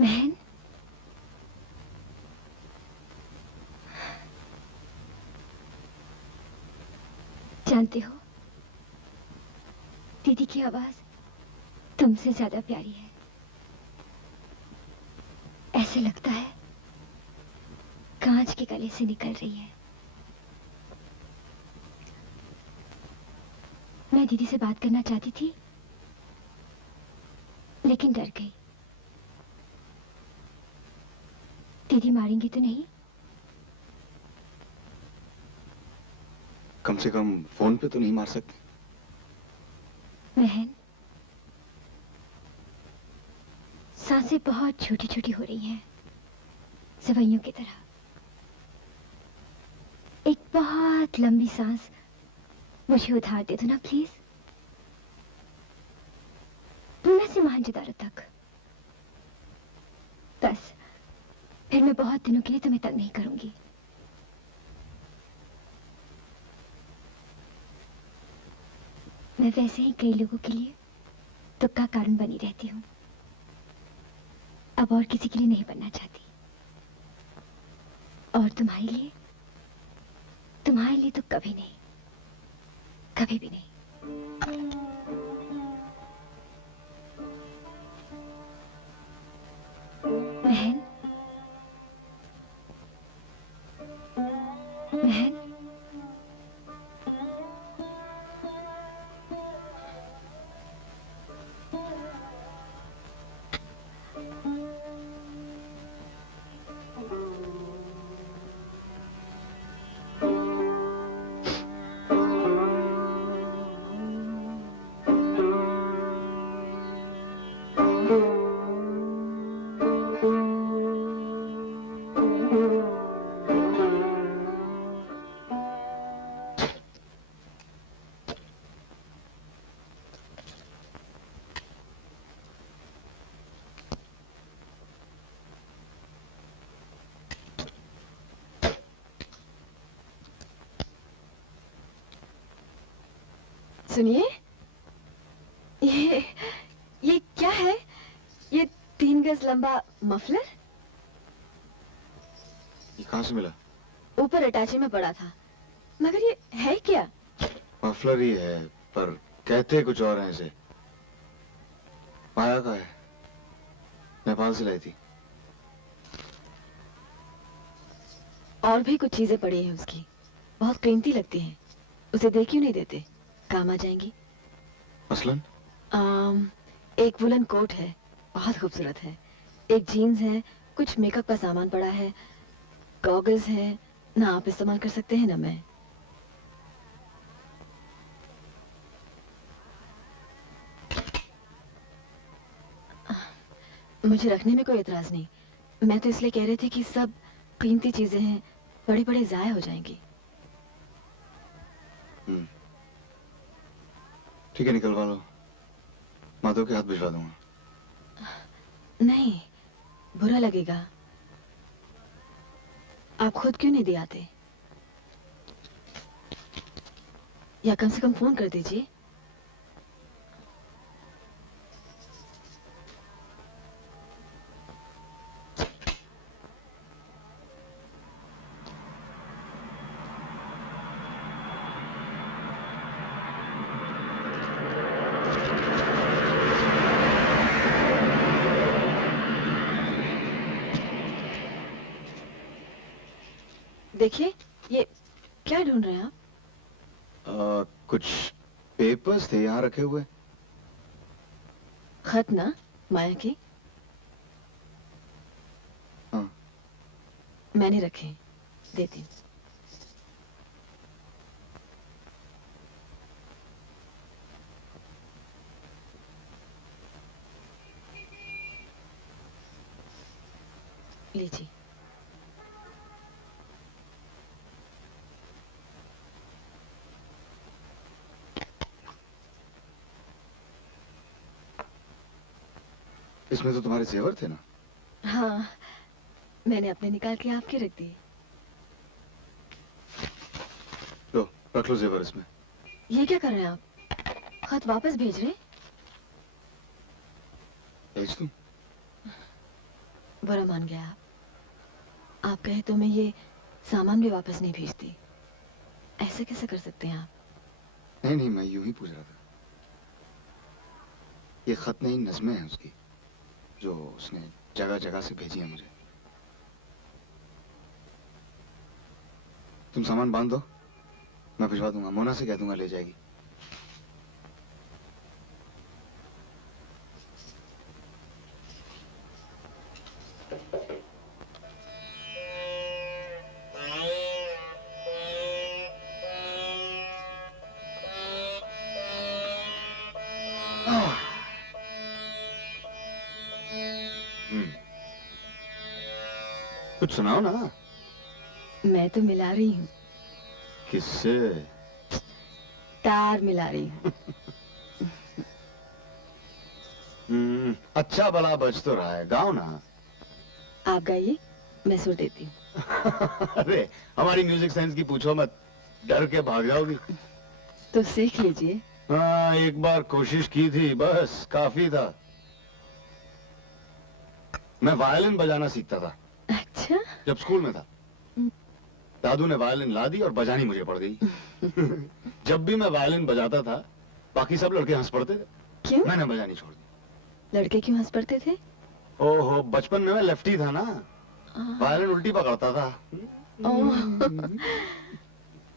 बहन, जानते हो, दीदी की आवाज तुमसे ज्यादा प्यारी है। ऐसे लगता है कांच के गले से निकल रही है। मैं दीदी से बात करना चाहती थी, लेकिन डर गई। दीदी मारेंगी तो नहीं? कम से कम फोन पे तो नहीं मार सकते? बहन, सांसें बहुत छोटी छोटी हो रही हैं, सवैयों की तरह। एक बहुत लंबी सांस मुझे उधार दे दो ना प्लीज। पूना से महांजदारो तक। बस, फिर मैं बहुत दिनों के लिए तुम्हें तंग नहीं करूंगी। मैं वैसे ही कई लोगों के लिए दुख का कारण बनी रहती हूँ। अब और किसी के लिए नहीं बनना चाहती। और तुम्हारे लिए तो कभी नहीं, कभी भी नहीं। बहन, बहन, सुनिए, ये क्या है? ये 3 गज लंबा मफलर ये कहाँ से मिला? ऊपर अटैची में पड़ा था, मगर ये है क्या? मफलर ही है, पर कहते कुछ और हैं इसे। माया का है, नेपाल से लाई थी। और भी कुछ चीजें पड़ी हैं उसकी, बहुत कीमती लगती हैं। उसे दे क्यों नहीं देते? काम आ जाएंगी। मसलन? एक वुलन कोट है, बहुत खूबसूरत है। एक जीन्स है, कुछ मेकअप का सामान पड़ा है, गॉगल्स हैं। ना आप इस्तेमाल कर सकते हैं ना मैं। मुझे रखने में कोई एतराज नहीं। मैं तो इसलिए कह रही थी कि सब कीमती चीजें हैं, बड़े बड़े जाया हो जाएंगी। ठीक है, निकलवा लो। माधव के हाथ भिजवा दूंगा। नहीं, बुरा लगेगा। आप खुद क्यों नहीं दिलाते? या कम से कम फोन कर दीजिए। देखिए, ये क्या ढूंढ रहे हैं आप? कुछ पेपर्स थे यहाँ रखे हुए। खत ना, माया की? हाँ। मैंने रखे, देती हूँ। लीजिए। इसमें तो तुम्हारे जेवर थे ना? हाँ, मैंने अपने निकाल के आपके रख दिए। लो, रख लो जेवर इसमें। ये क्या कर रहे हैं आप? खत वापस भेज रहे? भेज दूं? बुरा मान गया आप कहे तो मैं ये सामान भी वापस नहीं भेजती। ऐसे कैसे कर सकते हैं आप? नहीं नहीं, मैं यूं ही पूछ रहा था। ये खत नहीं, नज़में हैं उसकी, जो उसने जगह जगह से भेजी है मुझे। तुम सामान बांध दो, मैं भिजवा दूंगा। मोना से कह दूंगा, ले जाएगी। कुछ सुनाओ ना। मैं तो मिला रही हूँ। किससे? तार मिला रही हूँ। अच्छा भला बज तो रहा है, गाओ ना। आप गाइए, मैं सुर देती हूँ। अरे हमारी म्यूजिक साइंस की पूछो मत, डर के भाग जाओगी। तो सीख लीजिए। हाँ, एक बार कोशिश की थी, बस काफी था। मैं वायलिन बजाना सीखता था। अच्छा? जब स्कूल में था, दादू ने वायलिन ला दी और बजानी मुझे पड़ गई। जब भी मैं वायलिन बजाता था, बाकी सब लड़के हंस पड़ते थे। क्यों? मैंने बजानी छोड़ दी। लड़के क्यों हंस पड़ते थे? ओहो, बचपन में मैं लेफ्टी था ना, वायलिन उल्टी पकड़ता था।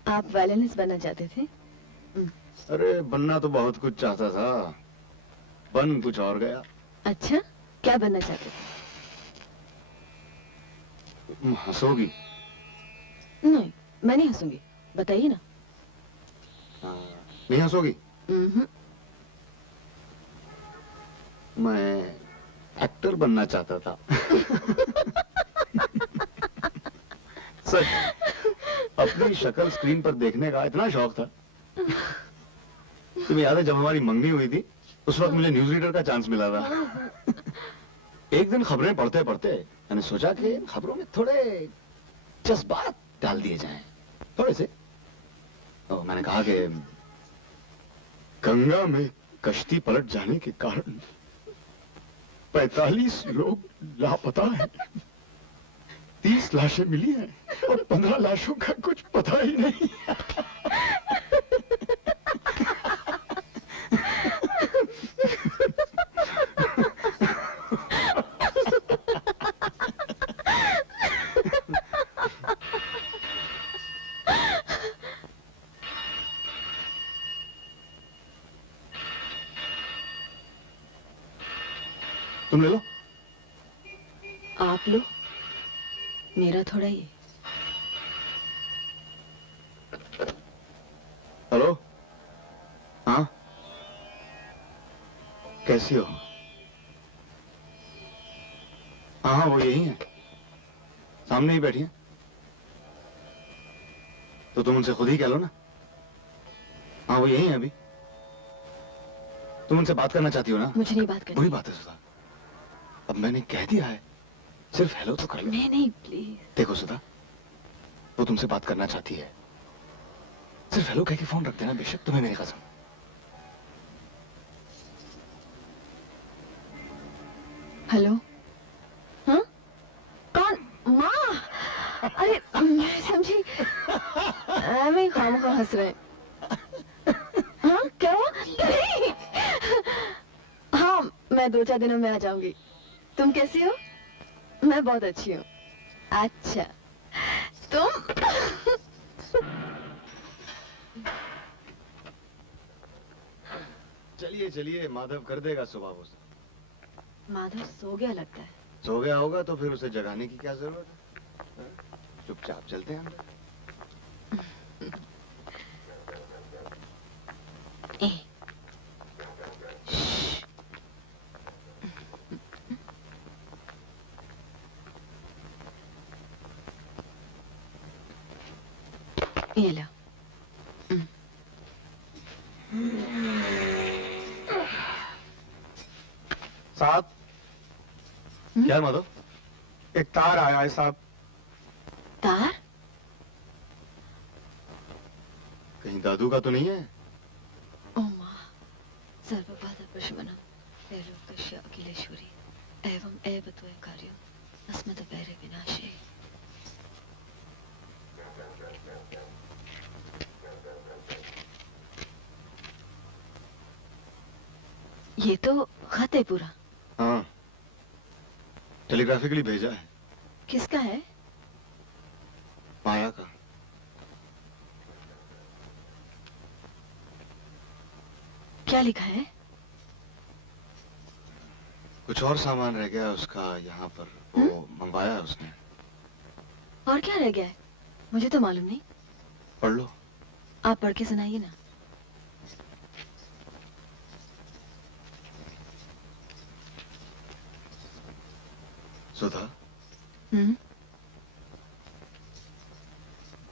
आप वायलिनिस्ट बनना चाहते थे? अरे बनना तो बहुत कुछ चाहता था, बन कुछ और गया। अच्छा, क्या बनना चाहते थे? तुम हंसोगी। नहीं, मैं नहीं हंसूंगी, बताइए ना। नहीं हंसोगी? मैं एक्टर बनना चाहता था। सच, अपनी शक्ल स्क्रीन पर देखने का इतना शौक था। तुम्हें याद है जब हमारी मंगनी हुई थी, उस वक्त मुझे न्यूज रीडर का चांस मिला था। एक दिन खबरें पढ़ते पढ़ते मैंने सोचा कि खबरों में थोड़े जज्बात डाल दिए जाएं, थोड़े से। तो मैंने कहा कि गंगा में कश्ती पलट जाने के कारण 45 लोग लापता हैं। 30 लाशें मिली हैं और 15 लाशों का कुछ पता ही नहीं। तुम ले लो। आप लो, मेरा थोड़ा ही है। हेलो, हाँ, कैसी हो? हाँ हाँ, वो यही है, सामने ही बैठी है। तो तुम उनसे खुद ही कह लो ना। हाँ, वो यही है अभी। तुम उनसे बात करना चाहती हो ना? मुझे नहीं बात करनी। बुरी बात है सुधा, अब मैंने कह दिया है, सिर्फ हेलो तो कर लो। नहीं प्लीज। देखो सुधा, वो तुमसे बात करना चाहती है, सिर्फ हेलो कह के फोन रख देना, बेशक तुम्हें मेरी कसम। हेलो, हाँ? कौन? माँ? अरे मैं समझी, मैं खामखा हंस रहे। हाँ क्या हुआ? नहीं। हाँ, मैं 2-4 दिनों में आ जाऊंगी। तुम कैसी हो? मैं बहुत अच्छी हूँ। अच्छा, तुम? चलिए चलिए, माधव कर देगा सुबह वो सब। माधव सो गया लगता है। सो गया होगा तो फिर उसे जगाने की क्या जरूरत है? चुपचाप चलते हैं अंदर। ये लो। साहब, क्या है माधव? एक तार आया है साहब। तार? कहीं दादू का तो नहीं है? ओ माँ, सर्वपाद पशुवनम त्रैलोक्यस्य अखिलेश्वरी एवं एवत्वय कार्यम अस्मत् वैरे विनाशे। ये तो खत है पूरा। हाँ, टेलीग्राफिकली भेजा है। किसका है? माया का। क्या लिखा है? कुछ और सामान रह गया उसका यहाँ पर, वो मंगवाया है उसने। और क्या रह गया है? मुझे तो मालूम नहीं। पढ़ लो। आप पढ़ के सुनाइए ना। सुधा,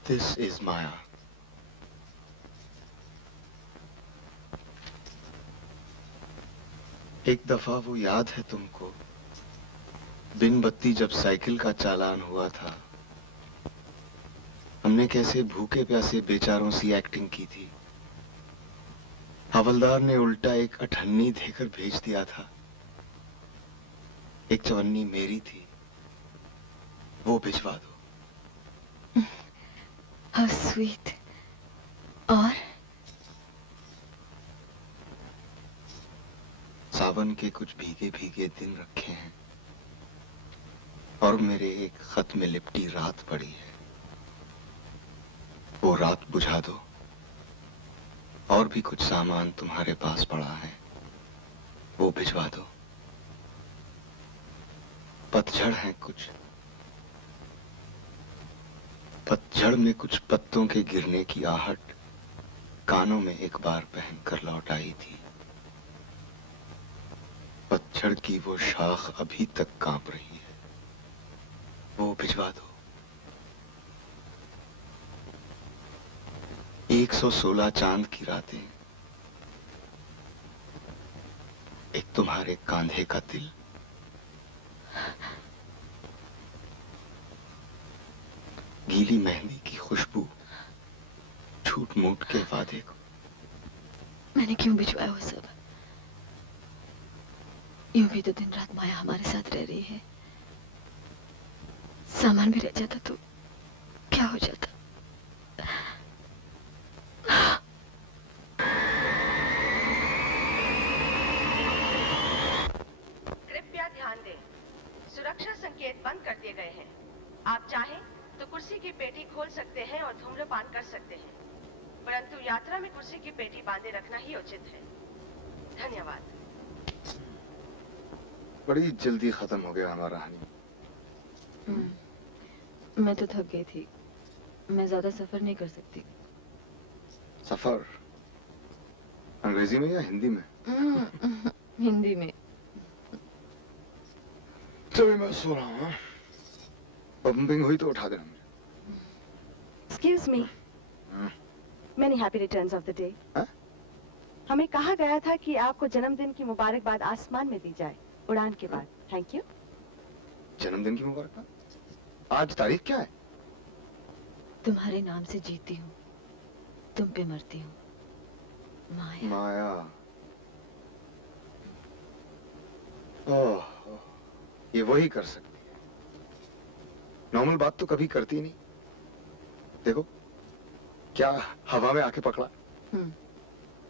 दिस इज माया। एक दफा वो याद है तुमको, बिन बत्ती जब साइकिल का चालान हुआ था, हमने कैसे भूखे प्यासे बेचारों सी एक्टिंग की थी। हवलदार ने उल्टा एक अठन्नी देकर भेज दिया था। एक चवन्नी मेरी थी, वो भिजवा दो। How sweet. और सावन के कुछ भीगे भीगे दिन रखे हैं और मेरे एक खत में लिपटी रात पड़ी है, वो रात बुझा दो। और भी कुछ सामान तुम्हारे पास पड़ा है, वो भिजवा दो। पतझड़ है कुछ, पतझड़ में कुछ पत्तों के गिरने की आहट कानों में एक बार पहनकर लौट आई थी। पतझड़ की वो शाख अभी तक कांप रही है, वो भिजवा दो। 116 चांद की रातें, एक तुम्हारे कांधे का दिल, गीली मेहंदी की खुशबू, झूठ मूठ के वादे को। मैंने क्यों भिजवाया वो सब? यूं भी तो दिन रात माया हमारे साथ रह रही है। सामान भी रह जाता तो क्या हो जाता? कृपया ध्यान दें, सुरक्षा संकेत बंद कर दिए गए हैं। आप चाहें तो कुर्सी की पेटी खोल सकते हैं और धूम्रपान कर सकते हैं, परंतु यात्रा में कुर्सी की पेटी बांधे रखना ही उचित है। धन्यवाद। बड़ी जल्दी खत्म हो गया हमारा हनी। मैं तो थक गई थी, मैं ज्यादा सफर नहीं कर सकती। सफर अंग्रेजी में या हिंदी में? हिंदी में। चलो मैं सो रहा हूँ। पंपिंग हुई तो उठा देना मुझे। Excuse me. Many happy returns of the day. हाँ? हमें कहा गया था कि आपको जन्मदिन की मुबारकबाद आसमान में दी जाए, उड़ान के बाद। Thank you. जन्मदिन की मुबारकबाद? आज तारीख क्या है? तुम्हारे नाम से जीती हूँ, तुम पे मरती हूँ। माया। माया। ओह, ये वही कर सकती है। नॉर्मल बात तो कभी करती नहीं। देखो क्या हवा में आके पकड़ा।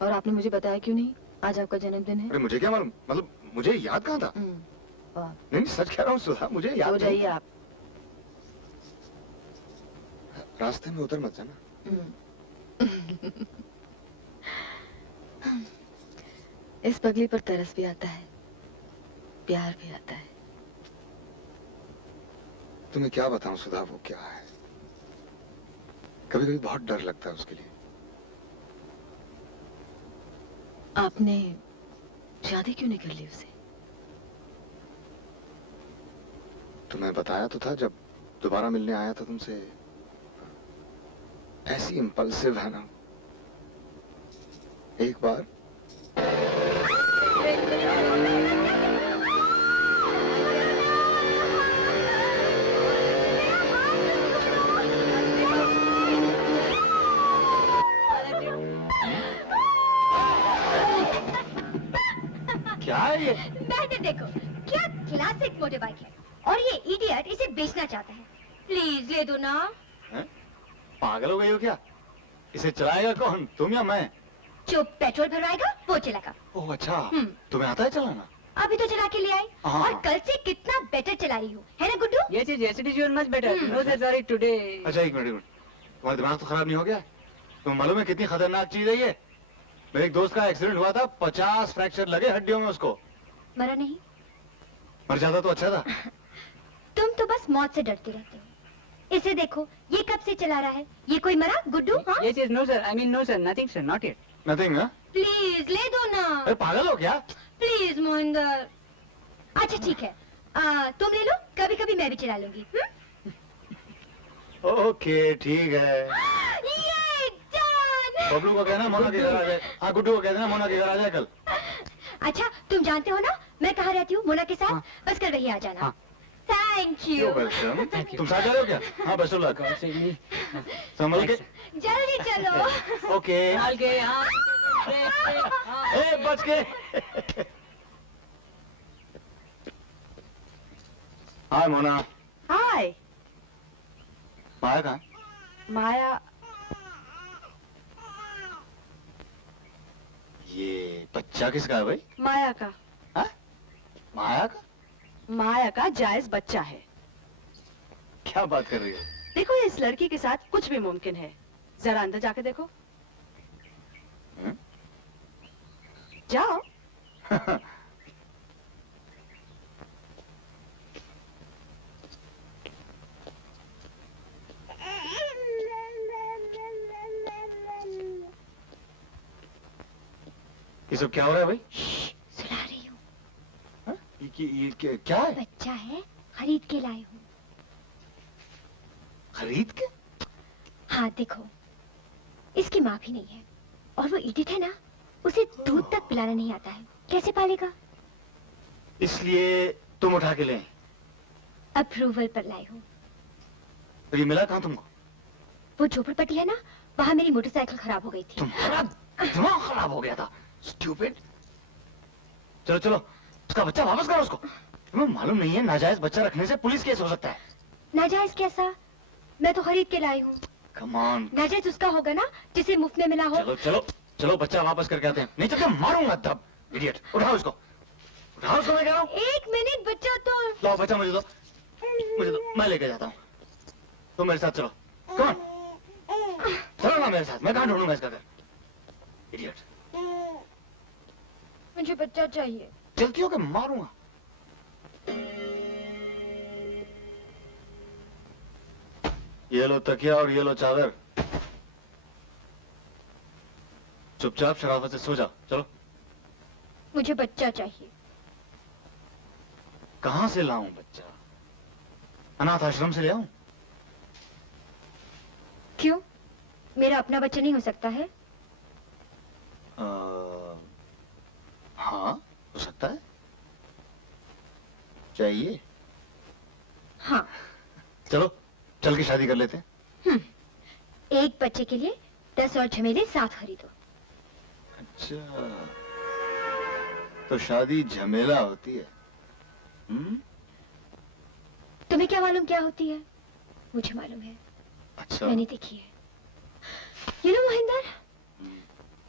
और आपने मुझे बताया क्यों नहीं? आज आपका जन्मदिन है। अरे मुझे क्या मालूम, मतलब मुझे याद कहाँ था। नहीं सच कह रहा हूँ सुधा, मुझे याद। हो जाइए आप। रास्ते में उधर मत जाना। इस पगली पर तरस भी आता है, प्यार भी आता है। तुम्हें क्या बताऊं सुधा, वो क्या है। कभी कभी बहुत डर लगता है उसके लिए। आपने शादी क्यों नहीं कर ली उसे? तुम्हें बताया तो था जब दोबारा मिलने आया था तुमसे। ऐसी इम्पल्सिव है ना एक बार। क्या है ये? बेहतर देखो, क्या क्लासिक मोटर बाइक है और ये इडियट इसे बेचना चाहता है। प्लीज ले दो ना। पागल हो गई हो क्या? इसे चलाएगा कौन, तुम या मैं? जो पेट्रोल भरवाएगा वो चलाएगा। ओह अच्छा, तुम्हें आता है चलाना? अभी तो चला के ले आई हाँ। और कल से कितना बेटर चला रही हूँ, है ना Guddu? Yes, it is much better. No, sir, sorry, today. अच्छा एक मिनट, तुम्हारा दिमाग तो खराब नहीं हो गया? तुम्हें मालूम है कितनी खतरनाक चीज है ये? मेरे एक दोस्त का एक्सीडेंट हुआ था, 50 फ्रैक्चर लगे हड्डियों में उसको। मरा नहीं? मर जाता तो अच्छा था। तुम तो बस मौत से डरते रहते हो। इसे देखो, ये कब से चला रहा है? ये कोई मरा गुड्डू? हाँ? Yes, no, sir. I mean, no, sir, nothing, sir, not yet. Nothing ना? प्लीज ले दो ना। अरे पागल हो क्या? प्लीज मोहिंदर। अच्छा ठीक है, तुम ले लो, कभी कभी मैं भी चला लूंगी। ओके ठीक है। ये डन। बबलू को कहना मोना के घर आ जाए। हाँ गुड्डू को कह देना मोना के घर आ जाए कल। अच्छा तुम जानते हो ना मैं कहाँ रहती हूँ मोना के साथ? हाँ। बस कल वही आ जाना। हाँ। Thank you. वेलकम। तुम साथ जा रहे हो क्या? हाँ बस चलो God save me. संभल के। जल्दी चलो। ओके। I'll get, हाँ। ए बच के। हाय मोना। हाय। माया कहाँ? माया। ये बच्चा किसका है भाई? माया का। हाँ? माया का? माया का जायज बच्चा है। क्या बात कर रही हो? देखो इस लड़की के साथ कुछ भी मुमकिन है। जरा अंदर जाके देखो। जाओ। ये सब क्या हो रहा है भाई? सुला रही हूँ। ये क्या है? बच्चा है, खरीद के लाई हूँ। खरीद के? हाँ देखो, इसकी माँ भी नहीं है और वो इडियट है ना, उसे दूध तक पिलाना नहीं आता है, कैसे पालेगा? इसलिए तुम उठा के ले। अप्रूवल पर लाई हूँ। तो ये मिला कहाँ तुमको? वो झोपड़पट्टी है ना, वहाँ मेरी मोटरसाइकिल खराब हो गई थी। तुम्हारा दिमाग खराब हो गया था। स्टूपिड। चलो चलो, उसका बच्चा वापस करो उसको। तुम्हें मालूम नहीं है नाजायज बच्चा रखने से पुलिस केस हो सकता है। नाजायज कैसा? मैं तो खरीद के लाई हूँ। Come on. नाजायज उसका होगा ना जिसे मुफ्त में मिला हो। चलो चलो चलो, बच्चा वापस करके आते हैं, नहीं तो मैं मारूंगा तब। इडियट, उठाओ इसको, उठाओ इसको, मैं कह रहा हूँ। एक मिनट, बच्चा तो। लो बच्चा मुझे दो, मुझे दो, मैं लेके जाता हूँ। तुम मेरे साथ चलो, कौन? चलो ना मेरे साथ, मैं कहाँ ढूंढूंगा इसका घर। इडियट। मुझे बच्चा चाहिए। चलती हो कि मारूंगा। ये लो तकिया और ये लो चादर। चुपचाप शराफत से सो जाओ। चलो। मुझे बच्चा चाहिए। कहां से लाऊं बच्चा? अनाथ आश्रम से ले आऊं? क्यों? मेरा अपना बच्चा नहीं हो सकता है? हाँ, हो सकता है। चाहिए? हाँ। चलो, चल के शादी कर लेते हैं। एक बच्चे के लिए 10 और झमेले साथ खरीदो। अच्छा, तो शादी झमेला होती है? तुम्हें क्या मालूम क्या होती है? मुझे मालूम है। अच्छा। मैंने देखी है। You know, महेंद्र,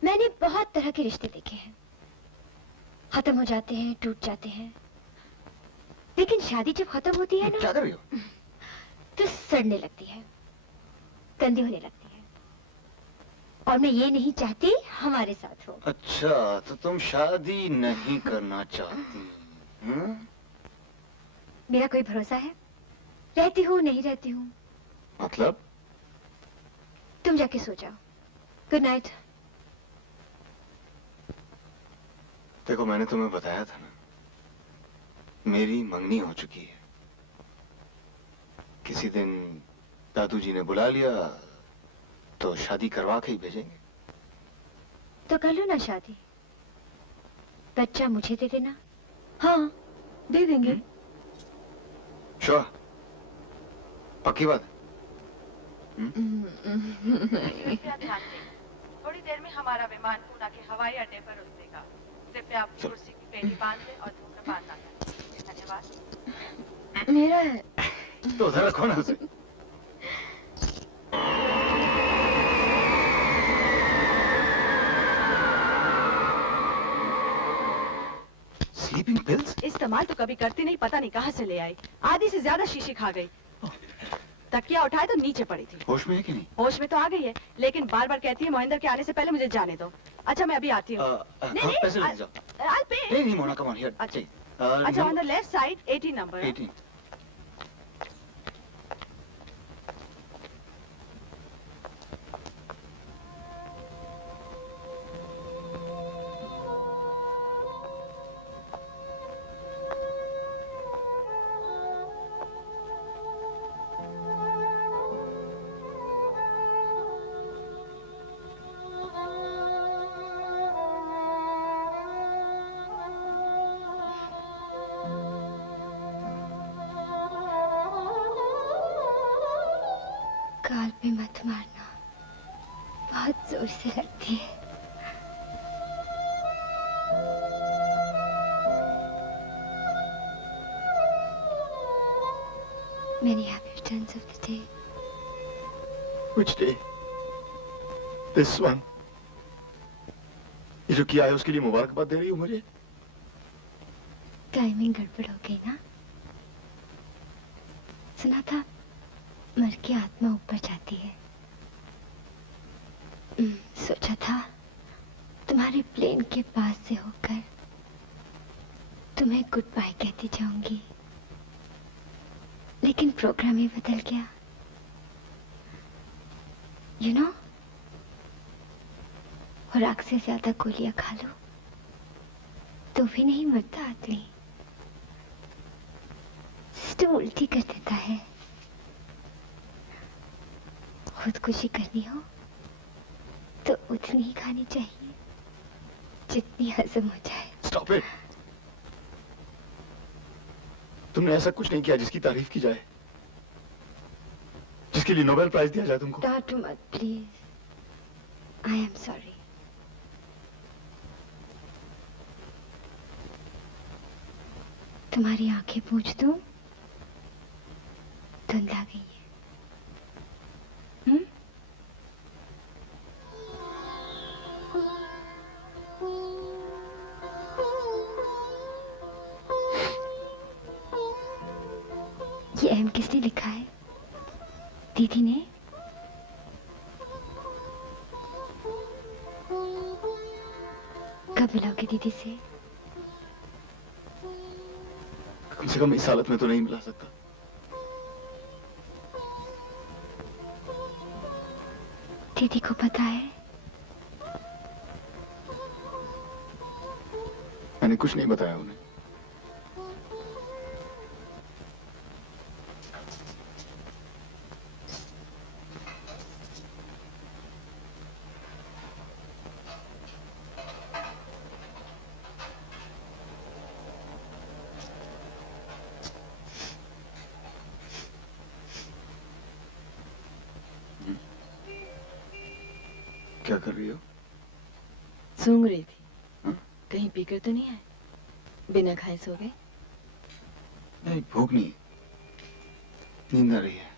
मैंने बहुत तरह के रिश्ते देखे हैं। खत्म हो जाते हैं, टूट जाते हैं, लेकिन शादी जब खत्म होती है ना, क्या कर रही हो? तो सड़ने लगती है, गंदी होने लगती है, और मैं ये नहीं चाहती हमारे साथ हो। अच्छा, तो तुम शादी नहीं करना चाहती? मेरा कोई भरोसा है? रहती हूँ नहीं रहती हूँ। मतलब? तुम जाके सो जाओ। Good night. देखो, मैंने तुम्हें बताया था ना, मेरी मंगनी हो चुकी है। किसी दिन दादू जी ने बुला लिया तो शादी करवा के ही भेजेंगे। तो कर लो ना शादी। बच्चा मुझे दे देना। हाँ, दे देंगे। श्योर? पक्की बात? थोड़ी देर में हमारा विमान पूना के हवाई अड्डे पर उतरेगा। कृपया अपनी कुर्सी की पेटी बांध लें और धूम्रपान ना करें। धन्यवाद। मेरा है। तो उधर रखो ना उसे। Sleeping pills? इस्तेमाल तो कभी करती नहीं, पता नहीं कहाँ से ले आई। आधी से ज्यादा शीशी खा गई। तकिया उठाए तो नीचे पड़ी थी। होश में है कि नहीं? होश में तो आ गई है, लेकिन बार बार कहती है महेंद्र के आने से पहले मुझे जाने दो। अच्छा, मैं अभी आती हूँ। पैसे ले जाओ। I'll pay. नहीं मोना, कम ऑन हियर। अच्छा, on the left side 18 number. 18। गाल पे मत मारना, बहुत जोर से लगती है। Many happy returns of the day. Which day? This one. ये जो किया है उसके लिए मुबारकबाद दे रही हो मुझे? टाइमिंग गड़बड़ हो गई ना। सुना था मर के आत्मा ऊपर जाती है। सोचा था तुम्हारे प्लेन के पास से होकर तुम्हें गुड बाय कहती जाऊंगी, लेकिन प्रोग्राम ही बदल गया। यू नो, खुराक से ज्यादा गोलियां खा लो तो भी नहीं मरता आदमी, सिस्टम उल्टी कर देता है। खुदकुशी करनी हो तो उतनी ही खानी चाहिए जितनी हजम हो जाए। Stop it. तुमने ऐसा कुछ नहीं किया जिसकी तारीफ की जाए, जिसके लिए नोबेल प्राइज दिया जाए तुमको। डांटो मत प्लीज। I am sorry. तुम्हारी आंखें पूछ दूं? धुंधला गई है। ये एम किसने लिखा है? दीदी ने? कब मिलोगे दीदी से? कम से कम इस हालत में तो नहीं मिला सकता। दीदी को पता है? मैंने कुछ नहीं बताया उन्हें। क्या कर रही हो? सूंघ रही थी। हाँ? कहीं पीकर तो नहीं आए? बिना खाए सो गए? नहीं, भूख नहीं, नींद आ रही है।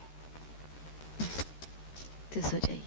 तो सो जाइए।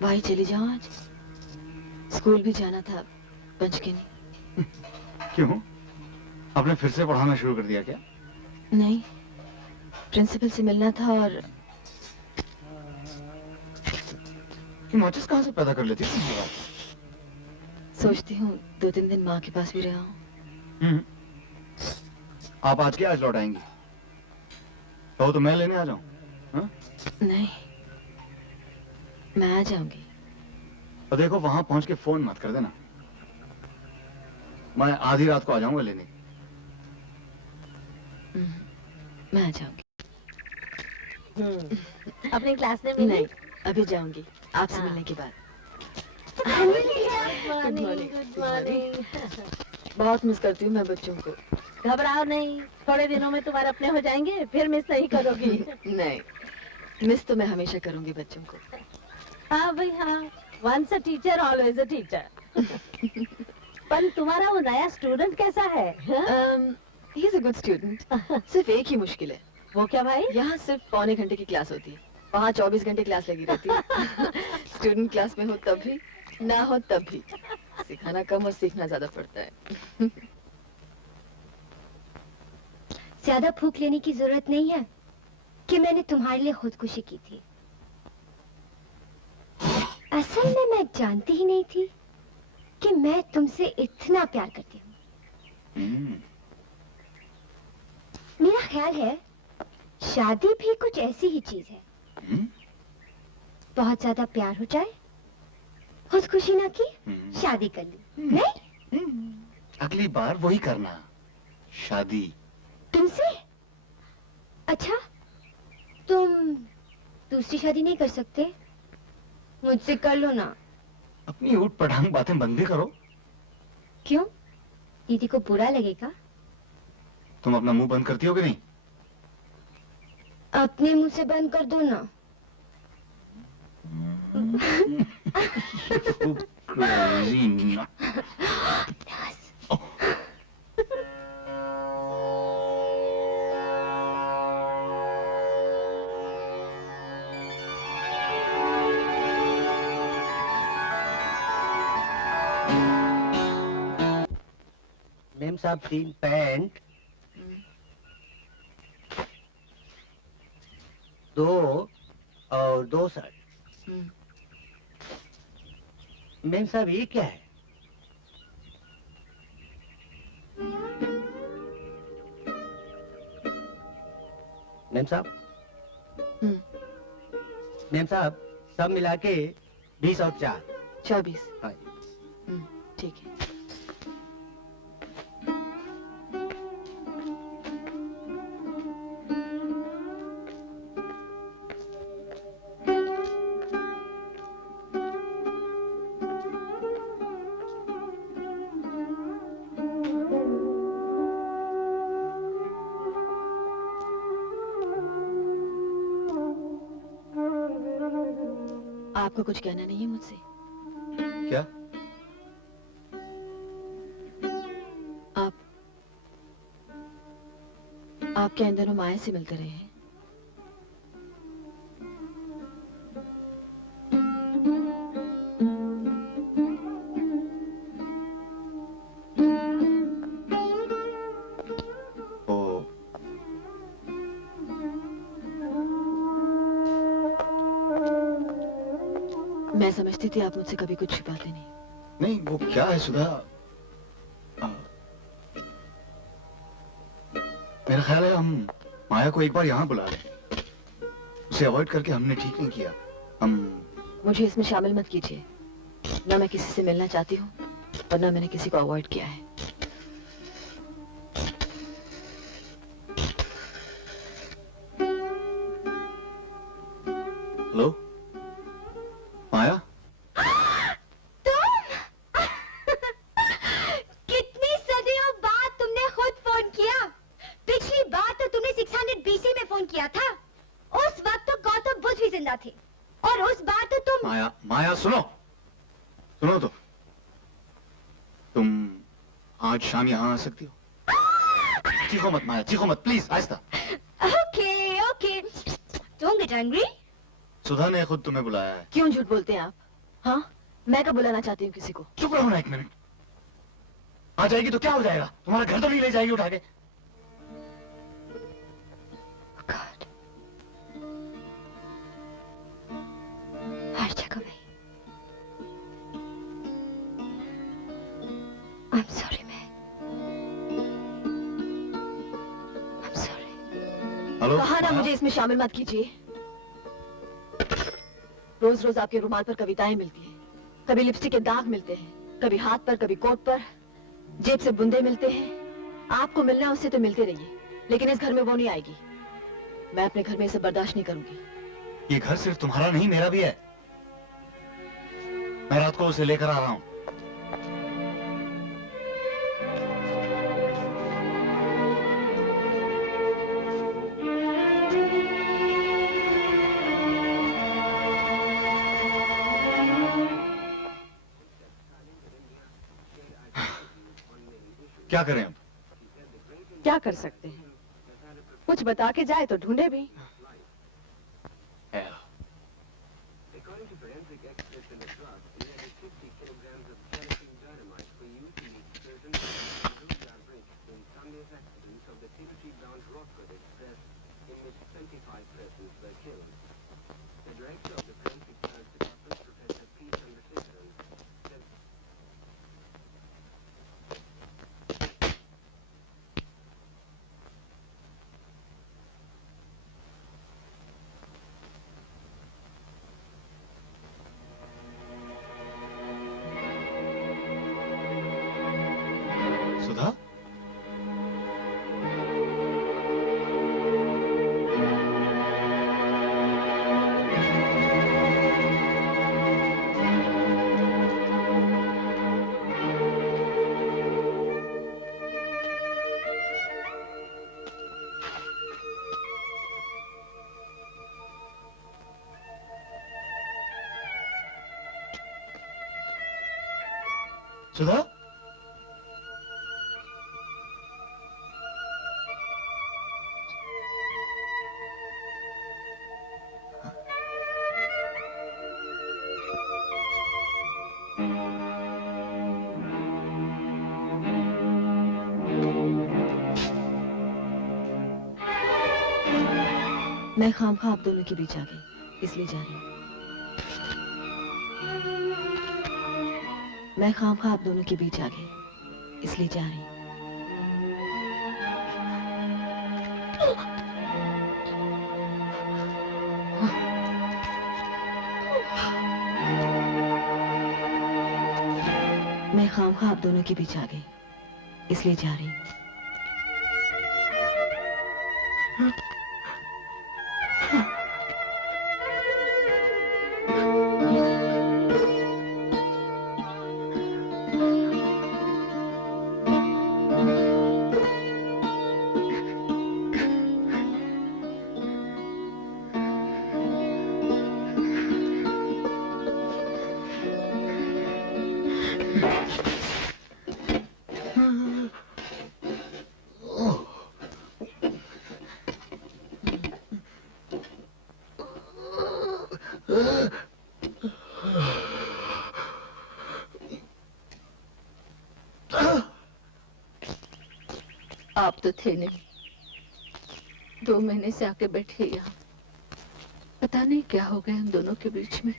भाई चली जाऊं आज? स्कूल भी जाना था, बच के नहीं। क्यों? आपने फिर से पढ़ाना शुरू कर दिया क्या? नहीं, प्रिंसिपल से मिलना था और ये नोटिस कहाँ से पैदा कर लेती है? सोचती हूँ 2-3 दिन माँ के पास भी रहा हूँ। आप आज के आज लौट आएंगी? तो मैं लेने आ जाऊं? हाँ? नहीं, मैं आ जाऊंगी। और देखो वहां पहुंच के फोन मत कर देना। मैं आधी रात को आ जाऊंगा लेने। मैं आ जाऊंगी। अपनी क्लास में मिली? नहीं, अभी जाऊंगी आपसे मिलने के बाद। Good morning, good morning. बहुत मिस करती हूँ मैं बच्चों को। घबराओ नहीं, थोड़े दिनों में तुम्हारे अपने हो जाएंगे, फिर मिस नहीं करोगी। नहीं, मिस तो मैं हमेशा करूंगी बच्चों को। हाँ भाई हाँ, once a teacher always a teacher. पर तुम्हारा वो नया स्टूडेंट कैसा है? He is a good student. सिर्फ एक ही मुश्किल है। वो क्या भाई? यहाँ सिर्फ पौने घंटे की क्लास होती है, वहाँ 24 घंटे क्लास लगी रहती है। स्टूडेंट क्लास में हो तब भी, ना हो तब भी। सिखाना कम और सीखना ज्यादा पड़ता है। ज्यादा फूंक लेने की जरूरत नहीं है कि मैंने तुम्हारे लिए खुदकुशी की थी। असल में मैं जानती ही नहीं थी कि मैं तुमसे इतना प्यार करती हूँ। मेरा ख्याल है शादी भी कुछ ऐसी ही चीज है। बहुत ज्यादा प्यार हो जाए, खुदकुशी ना की, शादी कर ली। नहीं? अगली बार वही करना, शादी। तुमसे? अच्छा, तुम दूसरी शादी नहीं कर सकते? मुझसे कर लो ना। अपनी ऊट पटांग बातें बंद भी करो। क्यों? दीदी को बुरा लगेगा? तुम अपना मुंह बंद करती हो कि नहीं? अपने मुंह से बंद कर दो ना। मेम साहब 3 पैंट, 2 और 2 शर्ट। मेम साहब ये क्या है? मेम साहब, मेम साहब सब मिला के 20 और 4। 24। हाँ। ठीक है। आपको कुछ कहना नहीं है मुझसे? क्या? आप क्या इन दिनों माया से मिलते रहे हैं? मैं समझती थी आप मुझसे कभी कुछ छिपाते नहीं। नहीं, वो क्या है सुधा, मेरा ख्याल है हम माया को एक बार यहाँ बुला लें। उसे अवॉइड करके हमने ठीक नहीं किया। हम मुझे इसमें शामिल मत कीजिए। ना मैं किसी से मिलना चाहती हूँ और ना मैंने किसी को अवॉइड किया है। हेलो माया, कितनी सदियों बाद तुमने खुद फोन किया। पिछली बार तो तुमने 600 BC में फोन किया था। उस वक्त तो गौतम बुद्ध भी जिंदा थे और उस बार तो तुम माया, माया सुनो, सुनो तो, तुम आज शाम यहाँ आ सकती हो? चीखो मत माया, चीखो मत प्लीज, आहिस्ता। Okay okay, don't get angry. Sudha ने खुद तुम्हें बुलाया है। क्यों झूठ बोलते हैं आप? हाँ, मैं कब बुलाना चाहती हूँ किसी को? चुप रहो ना एक मिनट। आ जाएगी तो क्या हो जाएगा? तुम्हारा घर तो नहीं ले जाएगी उठा के? हर जगह वही। I'm sorry man। I'm sorry। Hello कहा ना मुझे इसमें शामिल मत कीजिए। रोज रोज आपके रुमाल पर कविताएं मिलती हैं, कभी लिपस्टिक के दाग मिलते हैं, कभी हाथ पर, कभी कोट पर, जेब से बुंदे मिलते हैं। आपको मिलना उससे तो मिलते रहिए, लेकिन इस घर में वो नहीं आएगी। मैं अपने घर में इसे बर्दाश्त नहीं करूंगी। ये घर सिर्फ तुम्हारा नहीं मेरा भी है। मैं रात को उसे लेकर आ रहा हूँ। क्या करें अब? क्या कर सकते हैं? कुछ बता के जाए तो ढूंढे भी। सुधा, सुधा, मैं खामखा आप दोनों के बीच आ गई, इसलिए जा रही हूँ। मैं खामखा आप दोनों के बीच आ गई, इसलिए जा रही हूँ। मैं खामखा आप दोनों के बीच आ गई, इसलिए जा रही हूँ। आप तो थे नहीं, 2 महीने से आके बैठे यहाँ। पता नहीं क्या हो गया हम दोनों के बीच में,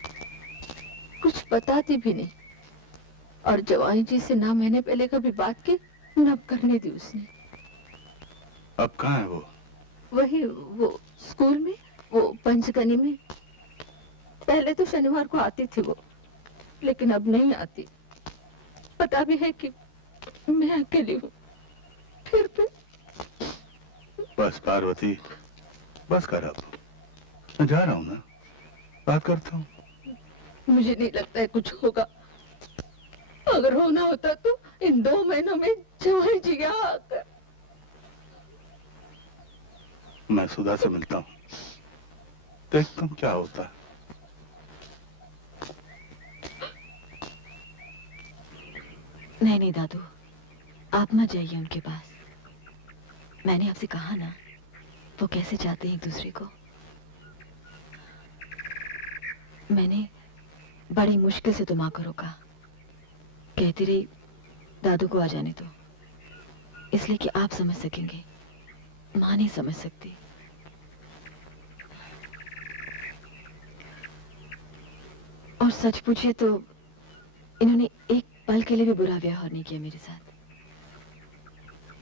कुछ बताती भी नहीं। और जवाई जी से ना मैंने पहले कभी बात की, ना करने दी उसने। अब कहाँ है वो? वही वो स्कूल में, वो पंचगनी में। पहले तो शनिवार को आती थी वो, लेकिन अब नहीं आती। पता भी है कि मैं अकेली हूँ। फिर बस पार्वती, बस कर अब। मैं जा रहा हूँ ना, बात करता हूँ। मुझे नहीं लगता है कुछ होगा। अगर होना होता तो इन 2 महीनों में जवाई जी यहाँ आकर। मैं सुधा से मिलता हूँ, देखता हूँ क्या होता है। नहीं नहीं दादू, आप मत जाइए उनके पास। मैंने आपसे कहा ना, वो कैसे चाहते हैं एक दूसरे को। मैंने बड़ी मुश्किल से तो माँ को रोका, कहती रही दादू को आ जाने दो, इसलिए कि आप समझ सकेंगे, माँ नहीं समझ सकती। और सच पूछिए तो इन्होंने एक पल के लिए भी बुरा व्यवहार नहीं किया मेरे साथ।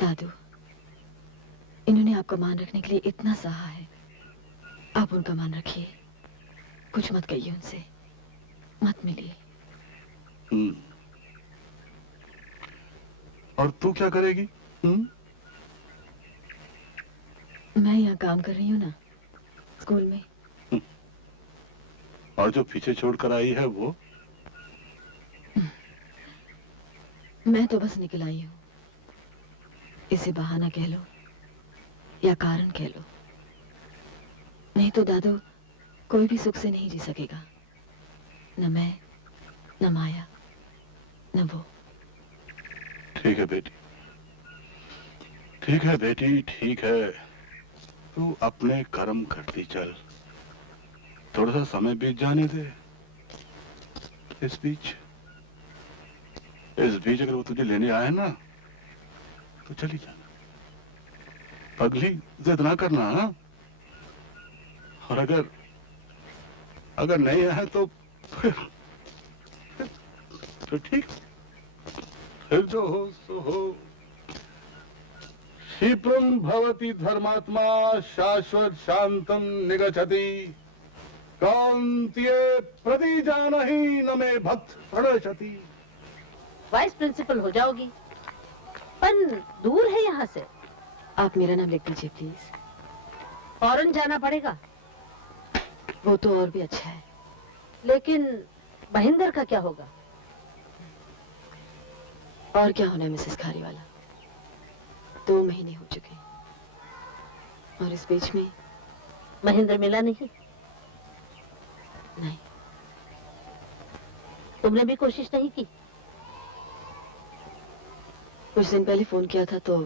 दादू, इन्होंने आपका मान रखने के लिए इतना सहा है, आप उनका मान रखिए। कुछ मत कहिए उनसे, मत मिलिए। और तू क्या करेगी? मैं यहाँ काम कर रही हूँ ना, स्कूल में। और जो पीछे छोड़कर आई है वो? मैं तो बस निकल आई हूँ। इसे बहाना कह लो या कारण कह लो, नहीं तो दादू कोई भी सुख से नहीं जी सकेगा। न मैं, न माया, न वो। ठीक है बेटी, ठीक है बेटी, ठीक है। तू अपने कर्म करती चल, थोड़ा सा समय बीत जाने दे। इस बीच अगर वो तुझे लेने आए ना, तो चली जाना। पगली, जिद ना करना, हाँ? और अगर नहीं आए तो फिर ठीक, फिर जो हो सो हो। क्षिप्रम भवति धर्मात्मा शाश्वत शांतम निगच्छति, कांत्ये प्रतिजानहि न मे भक्त प्रणश्यति। वाइस प्रिंसिपल हो जाओगी, पर दूर है यहाँ से। आप मेरा नाम लिख दीजिए प्लीज। फौरन जाना पड़ेगा। वो तो और भी अच्छा है। लेकिन महेंद्र का क्या होगा? और क्या होना है मिसेस खारीवाला, 2 महीने हो चुके, और इस बीच में महेंद्र मिला नहीं? नहीं। तुमने भी कोशिश नहीं की? कुछ दिन पहले फोन किया था तो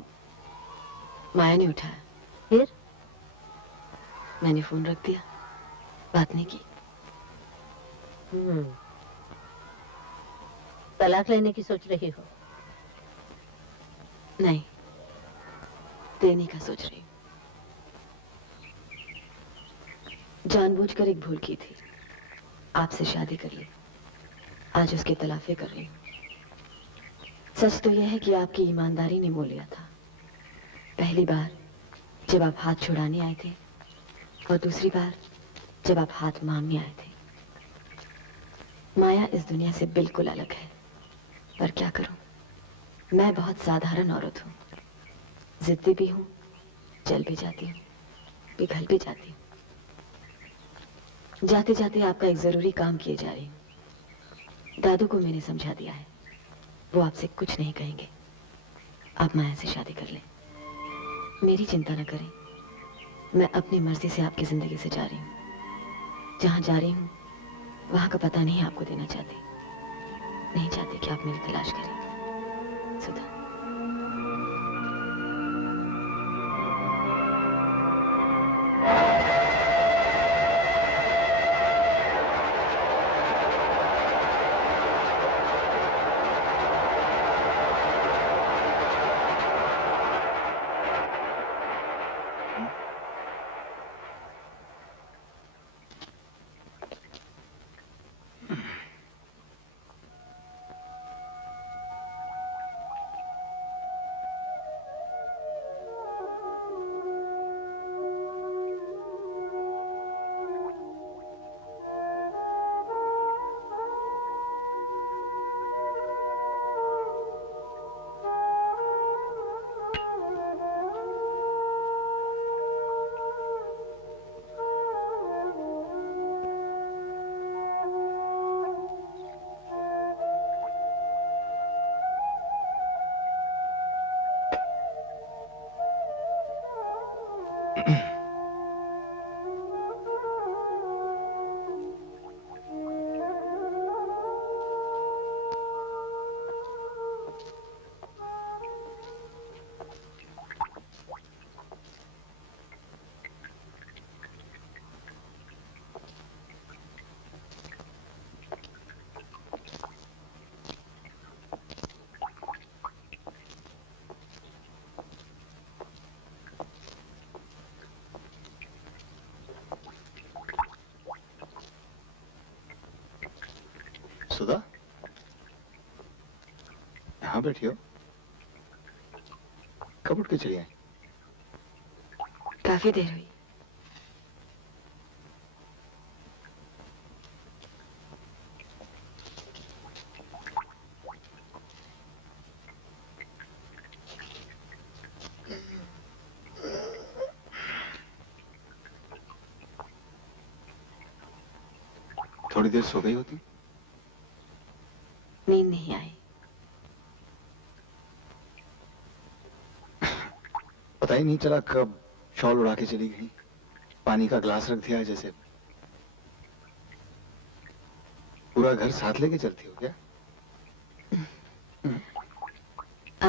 माया ने उठाया, फिर मैंने फोन रख दिया, बात नहीं की। तलाक लेने की सोच रही हो? नहीं, देने का सोच रही हूँ। जानबूझकर एक भूल की थी, आपसे शादी कर ली। आज उसके तलाफे कर रही हूँ। सच तो यह है कि आपकी ईमानदारी ने मोल लिया था। पहली बार जब आप हाथ छुड़ाने आए थे और दूसरी बार जब आप हाथ मांगने आए थे। माया इस दुनिया से बिल्कुल अलग है, पर क्या करूं, मैं बहुत साधारण औरत हूं। जिद्दी भी हूं, जल भी जाती हूं, पिघल भी जाती हूं। जाते जाते आपका एक जरूरी काम किए जा रही हूं। दादू को मैंने समझा दिया है, वो आपसे कुछ नहीं कहेंगे। आप माया से शादी कर लें। मेरी चिंता न करें, मैं अपनी मर्जी से आपकी जिंदगी से जा रही हूं। जहां जा रही हूं वहां का पता नहीं आपको देना चाहती। नहीं चाहती कि आप मेरी तलाश करें। सुधा। सुधा, यहाँ बैठी हो? कब उठ के चली आई? काफी देर हुई। थोड़ी देर सो गई होती? नींद नहीं आई। पता ही नहीं चला कब शॉल उड़ा के चली गई। पानी का ग्लास रख दिया जैसे पूरा घर साथ लेके चलती हो क्या?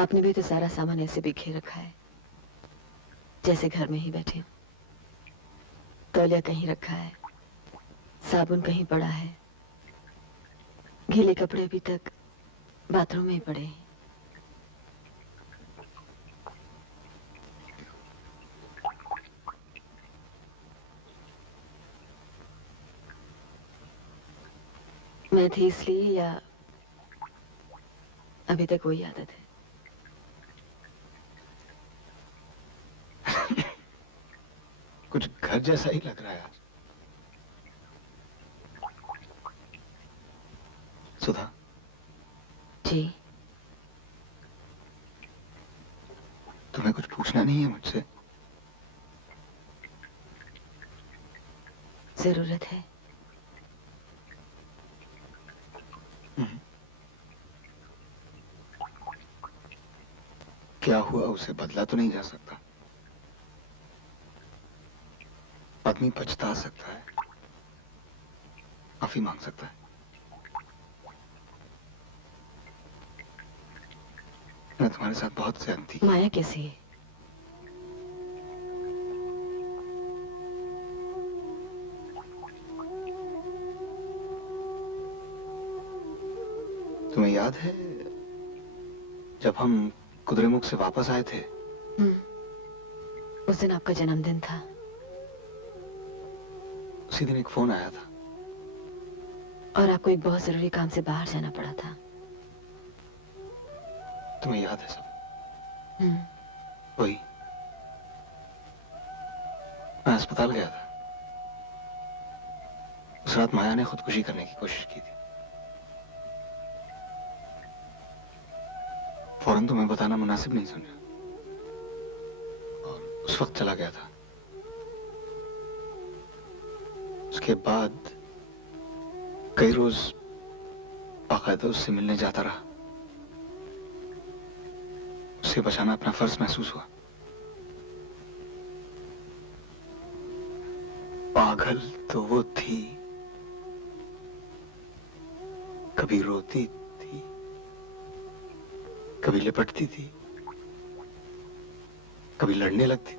आपने भी तो सारा सामान ऐसे बिखेर रखा है जैसे घर में ही बैठे। तौलिया कहीं रखा है, साबुन कहीं पड़ा है, गीले कपड़े अभी तक बाथरूम में ही पड़े हैं। मैं थी इसलिए या अभी तक वही आदत है? कुछ घर जैसा ही लग रहा है आज। सुधा। जी। तुम्हें कुछ पूछना नहीं है मुझसे? जरूरत है। क्या हुआ उसे बदला तो नहीं जा सकता। आदमी पछता सकता है, माफी मांग सकता है। मैं तुम्हारे साथ बहुत ज्यादती। माया कैसी है? तुम्हें याद है जब हम कुद्रेमुख से वापस आए थे? उस दिन आपका जन्मदिन था। उसी दिन एक फोन आया था। और आपको एक बहुत जरूरी काम से बाहर जाना पड़ा था। तुम्हें याद है सब? वही, मैं अस्पताल गया था। उस रात माया ने खुदकुशी करने की कोशिश की थी। फौरन तुम्हें बताना मुनासिब नहीं समझा और उस वक्त चला गया था। उसके बाद कई रोज बाकायदा उससे मिलने जाता रहा। उसे बचाना अपना फर्ज महसूस हुआ। पागल तो वो थी, कभी रोती थी, कभी लिपटती थी, कभी लड़ने लगती थी।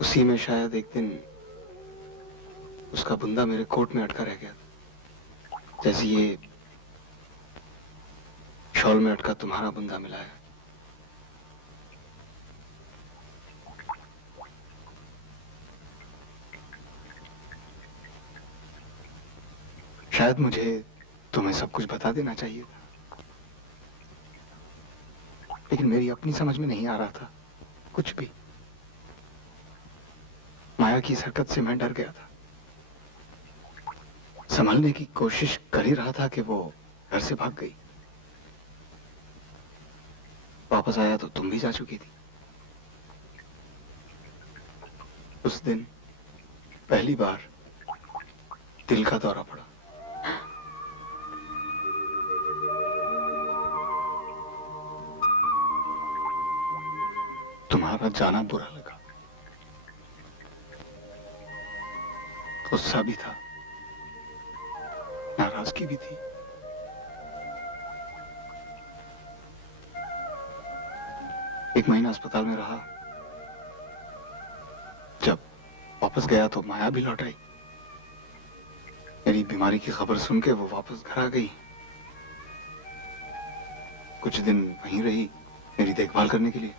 उसी में शायद एक दिन उसका बुंदा मेरे कोट में अटका रह गया था, जैसे ये शॉल में अटका तुम्हारा बुंदा मिला है। शायद मुझे तुम्हें सब कुछ बता देना चाहिए था, लेकिन मेरी अपनी समझ में नहीं आ रहा था कुछ भी। माया की इस हरकत से मैं डर गया था। संभलने की कोशिश कर ही रहा था कि वो घर से भाग गई। वापस आया तो तुम भी जा चुकी थी। उस दिन पहली बार दिल का दौरा पड़ा। तुम्हारा जाना बुरा लगा, गुस्सा भी था, नाराजगी भी थी। एक महीना अस्पताल में रहा। जब वापस गया तो माया भी लौट आई। मेरी बीमारी की खबर सुन के वो वापस घर आ गई। कुछ दिन वहीं रही मेरी देखभाल करने के लिए।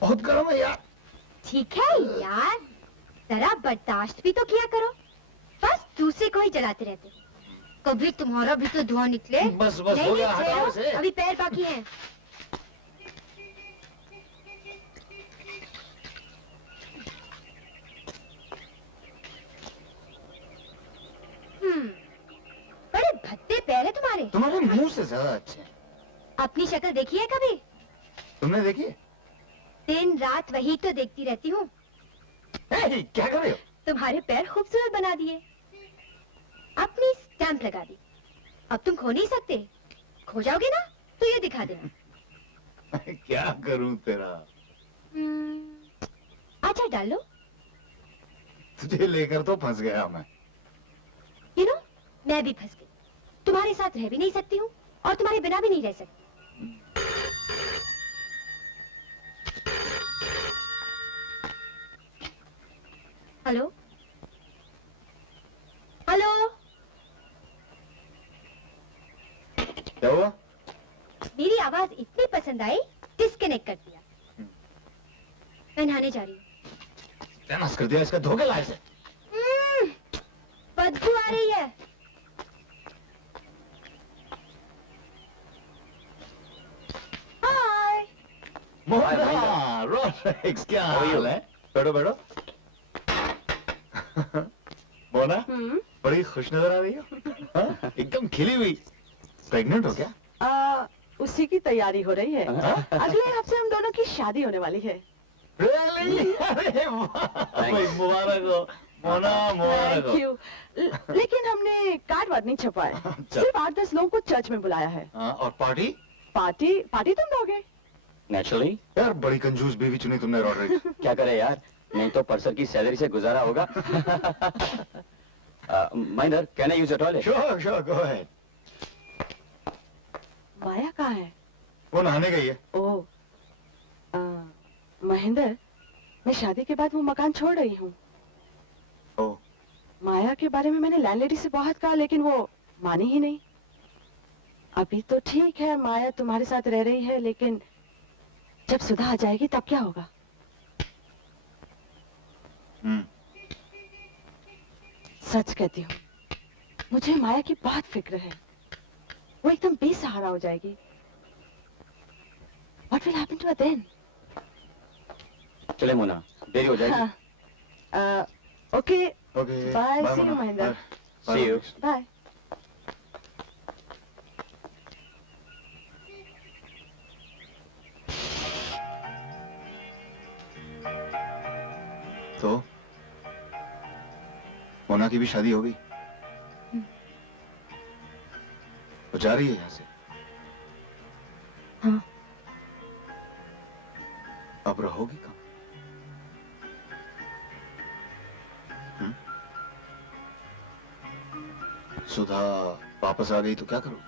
बहुत गर्म है यार। ठीक है यार, जरा बर्दाश्त भी तो किया करो। बस दूसरे को ही जलाते रहते। कभी तुम्हारा भी तो धुआं निकले। बस बस हो गया, हटाओ इसे। अभी पैर बाकी हैं। बड़े भद्दे पैर है तुम्हारे। तुम्हारे मुंह से ज्यादा अच्छे हैं। अपनी शक्ल देखी है कभी? तुमने देखी है? दिन रात वही तो देखती रहती हूँ। क्या कर रहे हो? तुम्हारे पैर खूबसूरत बना दिए, अपनी स्टैंप लगा दी। अब तुम खो नहीं सकते। खो जाओगे ना तो ये दिखा देना। क्या करूं तेरा? अच्छा डाल लो। तुझे लेकर तो फंस गया मैं। यू नो, मैं भी फंस गई। तुम्हारे साथ रह भी नहीं सकती हूँ और तुम्हारे बिना भी नहीं रह सकती। हेलो हेलो, क्या हुआ? मेरी आवाज इतनी पसंद आई, डिस्कनेक्ट कर दिया। मैं नहाने जा रही हूँ। क्या नस कर दिया इसका धोखे लाए से? बदबू आ रही है। हाय मोहना, रोलेक्स, क्या हाल है? बैठो बैठो। मोना, बड़ी खुश नजर आ रही हो। हाँ? एकदम खिली हुई। प्रेग्नेंट हो क्या? उसी की तैयारी हो रही है। अगले हफ्ते हम दोनों की शादी होने वाली है। Really? अरे वाह, मुबारक हो मोना, मुबारक हो। Thank you. लेकिन हमने कार्ड वार्ड नहीं छपाए। सिर्फ 8-10 लोगों को चर्च में बुलाया है। और पार्टी? पार्टी पार्टी तुम दोगे? नेचुरली। यार बड़ी कंजूस बीवी चुनी तुमने रॉड्रिक। क्या करे यार, नहीं तो परसर की सैलरी से गुजारा होगा। Minor, can I use a toilet? Sure, sure, go ahead. माया कहाँ है? वो नहाने गई है। ओह, महेंद्र, मैं शादी के बाद वो मकान छोड़ रही हूँ। माया के बारे में मैंने लैंडलेडी से बहुत कहा, लेकिन वो मानी ही नहीं। अभी तो ठीक है, माया तुम्हारे साथ रह रही है, लेकिन जब सुधा आ जाएगी तब क्या होगा? सच कहती हूँ, मुझे माया की बहुत फिक्र है। वो एकदम बेसहारा हो जाएगी। What will happen to her then? चले मोना, देरी हो जाएगी। हाँ, okay, okay, bye, bye see you Mahendra. See you. Bye. तो मोना की भी शादी हो गई? वो जा रही है यहाँ से? हाँ। अब रहोगी कहाँ? सुधा वापस आ गई तो क्या करो?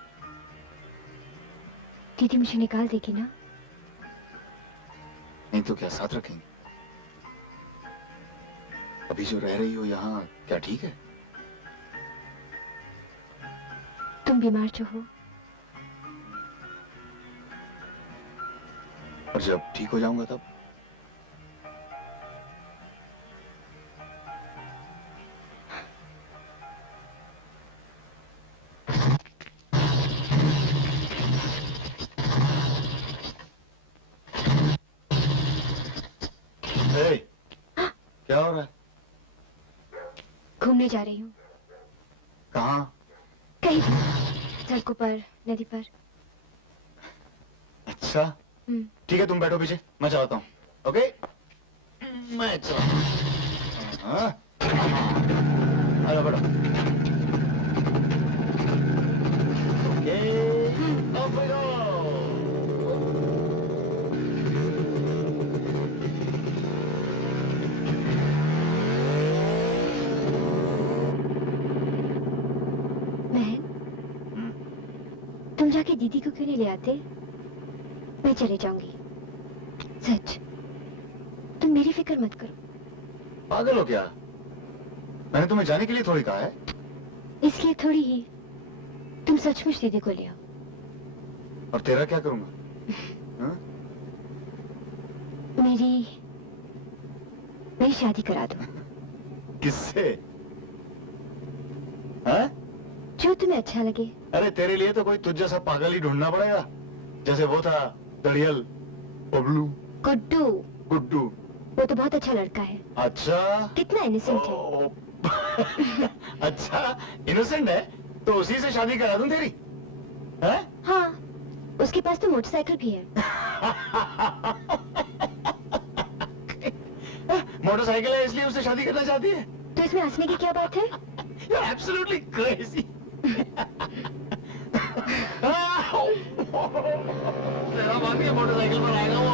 दीदी मुझे निकाल देगी ना? नहीं तो क्या साथ रखेंगे? अभी जो रह रही हो यहाँ, क्या ठीक है? तुम बीमार जो हो, और जब ठीक हो जाऊंगा तब? ए, क्या हो रहा है? घूमने जा रही हूँ। कहाँ? कहीं भी, सड़कों पर, नदी पर। अच्छा, ठीक है, तुम बैठो पीछे, मैं चलाता हूँ। ओके? मैं चलाता हूँ। हाँ? आ जाओ, बैठो। ओके, अब बैठो। तुम जाके दीदी को क्यों नहीं ले आते? मैं चले जाऊंगी। सच, तुम मेरी फिक्र मत करो। पागल हो क्या? मैंने तुम्हें जाने के लिए थोड़ी कहा है। इसलिए थोड़ी ही, तुम सचमुच दीदी को ले आओ। और तेरा क्या करूंगा? हाँ? मेरी शादी करा दो। किससे? हाँ? जो तुम्हें अच्छा लगे। अरे तेरे लिए तो कोई तुझ जैसा पागल ही ढूंढना पड़ेगा, जैसे वो था दड़ियल, बबलू, गुड्डू। गुड्डू। वो तो बहुत अच्छा लड़का है। अच्छा, कितना इनोसेंट है। अच्छा इनोसेंट है तो उसी से शादी करा दूं तेरी? है? हाँ, उसके पास तो मोटरसाइकिल भी है। मोटरसाइकिल है इसलिए उससे शादी करना चाहती है? तो इसमें हंसने की क्या बात है? You're absolutely crazy. तेरा मान के मोटरसाइकिल पर आएगा वो।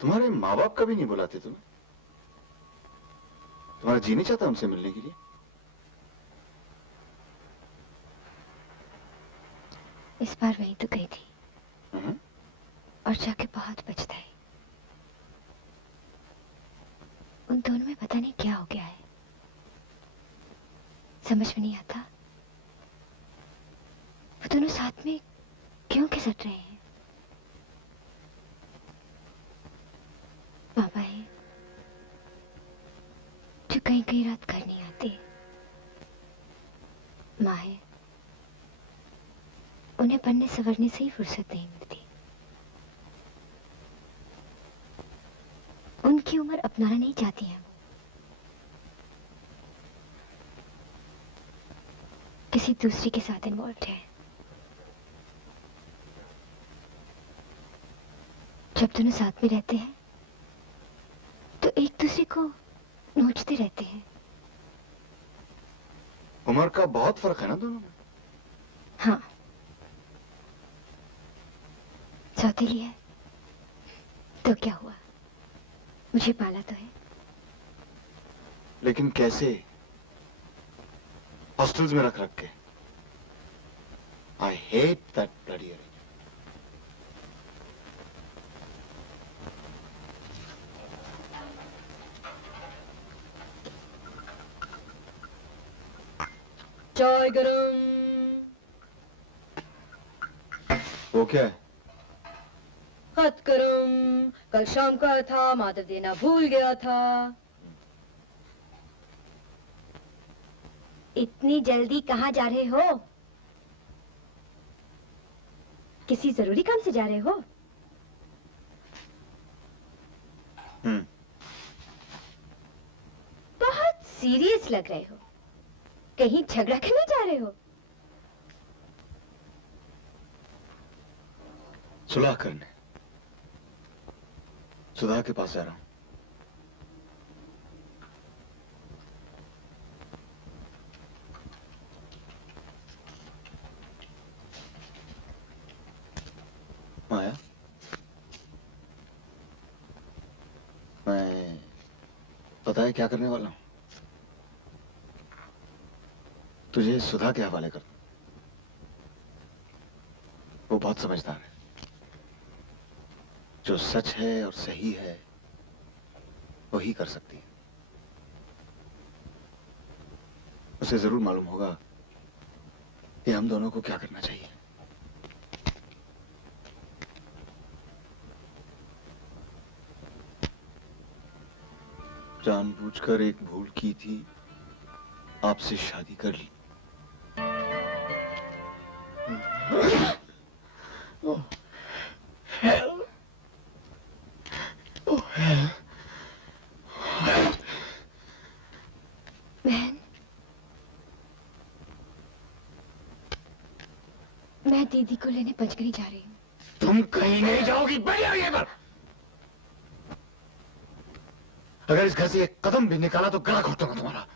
तुम्हारे माँ बाप कभी नहीं बुलाते तुम्हें? तुम्हारा जी नहीं चाहता उनसे मिलने के लिए? इस बार वहीं तो गई थी और जाके बहुत पछताई। उन दोनों में पता नहीं क्या हो गया है, समझ में नहीं आता। वो दोनों साथ में क्यों खिसट रहे हैं? पापा है जो कहीं कहीं रात घर नहीं आते। माँ है, उन्हें पढ़ने संवरने से ही फुर्सत नहीं मिलती। उनकी उम्र अपनाना नहीं चाहती है, किसी दूसरी के साथ इन्वॉल्व है। जब दोनों साथ में रहते हैं तो एक दूसरे को नोचते रहते हैं। उम्र का बहुत फर्क है ना दोनों में? हाँ, सौतेली है तो क्या हुआ, मुझे पाला तो है। लेकिन कैसे? हॉस्टल्स में रख के। I hate that bloody arrangement. चाय गरम। वो क्या है? खत गरम, कल शाम का था, मात्र देना भूल गया था। इतनी जल्दी कहाँ जा रहे हो? किसी जरूरी काम से जा रहे हो? बहुत सीरियस लग रहे हो। कहीं झगड़ा करने जा रहे हो? सुलह करने सुधा के पास जा रहा हूं। माया, मैं पता है क्या करने वाला हूं? तुझे सुधा के हवाले कर। वो बहुत समझदार है। जो सच है और सही है वही कर सकती है। उसे जरूर मालूम होगा कि हम दोनों को क्या करना चाहिए। जानबूझकर एक भूल की थी, आपसे शादी कर ली। Oh, hell. Oh, hell. मैं दीदी को लेने पंचगनी जा रही हूँ। तुम कहीं नहीं जाओगी, बढ़िया ये पर। अगर इस घर से एक कदम भी निकाला तो गला घोट दूंगा तुम्हारा।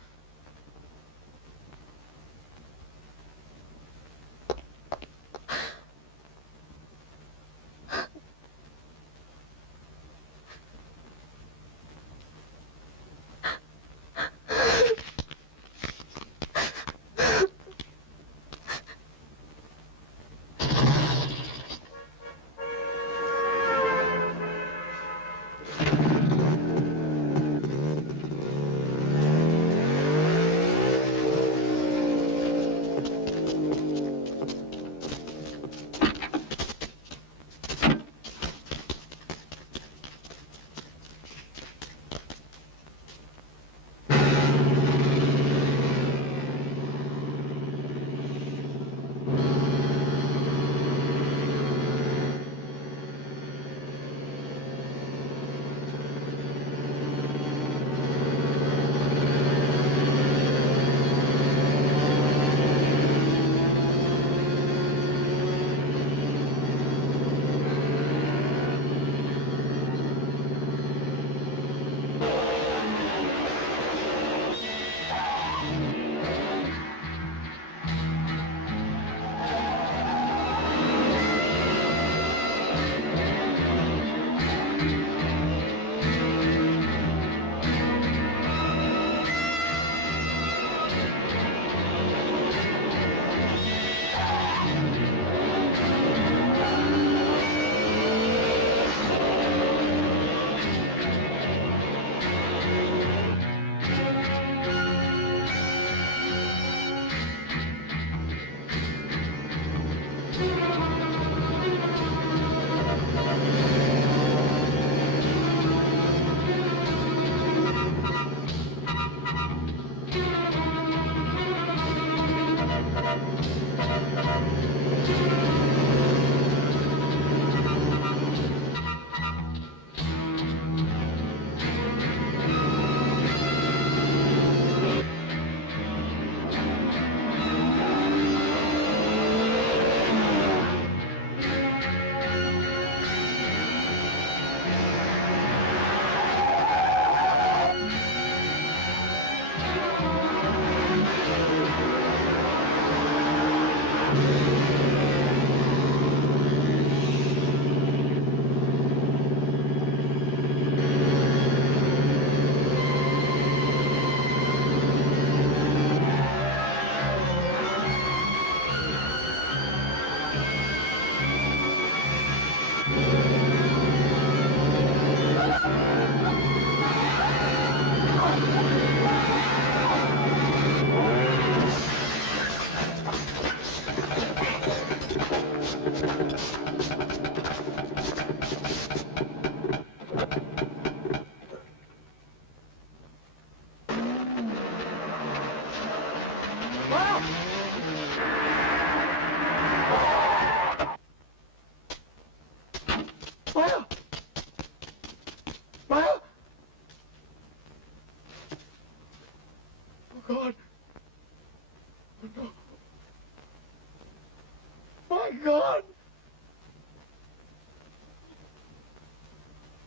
गॉड,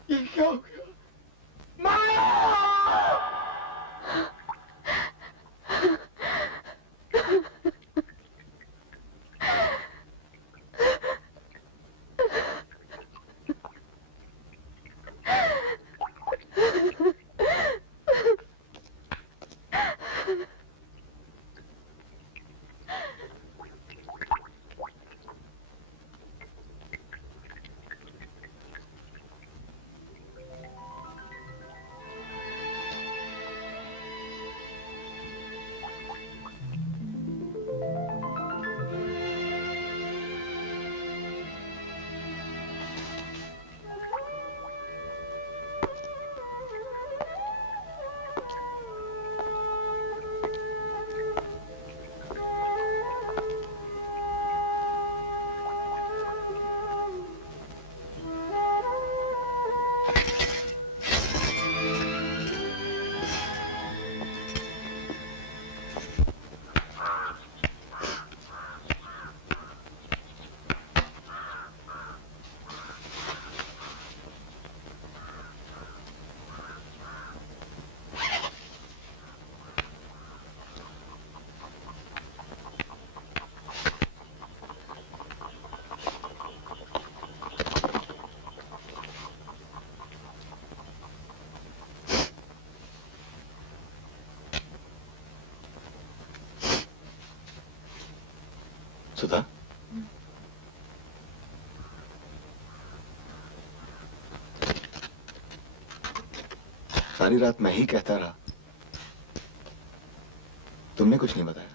ये क्या हो गया? माया! सुधा, सारी रात मैं ही कहता रहा, तुमने कुछ नहीं बताया।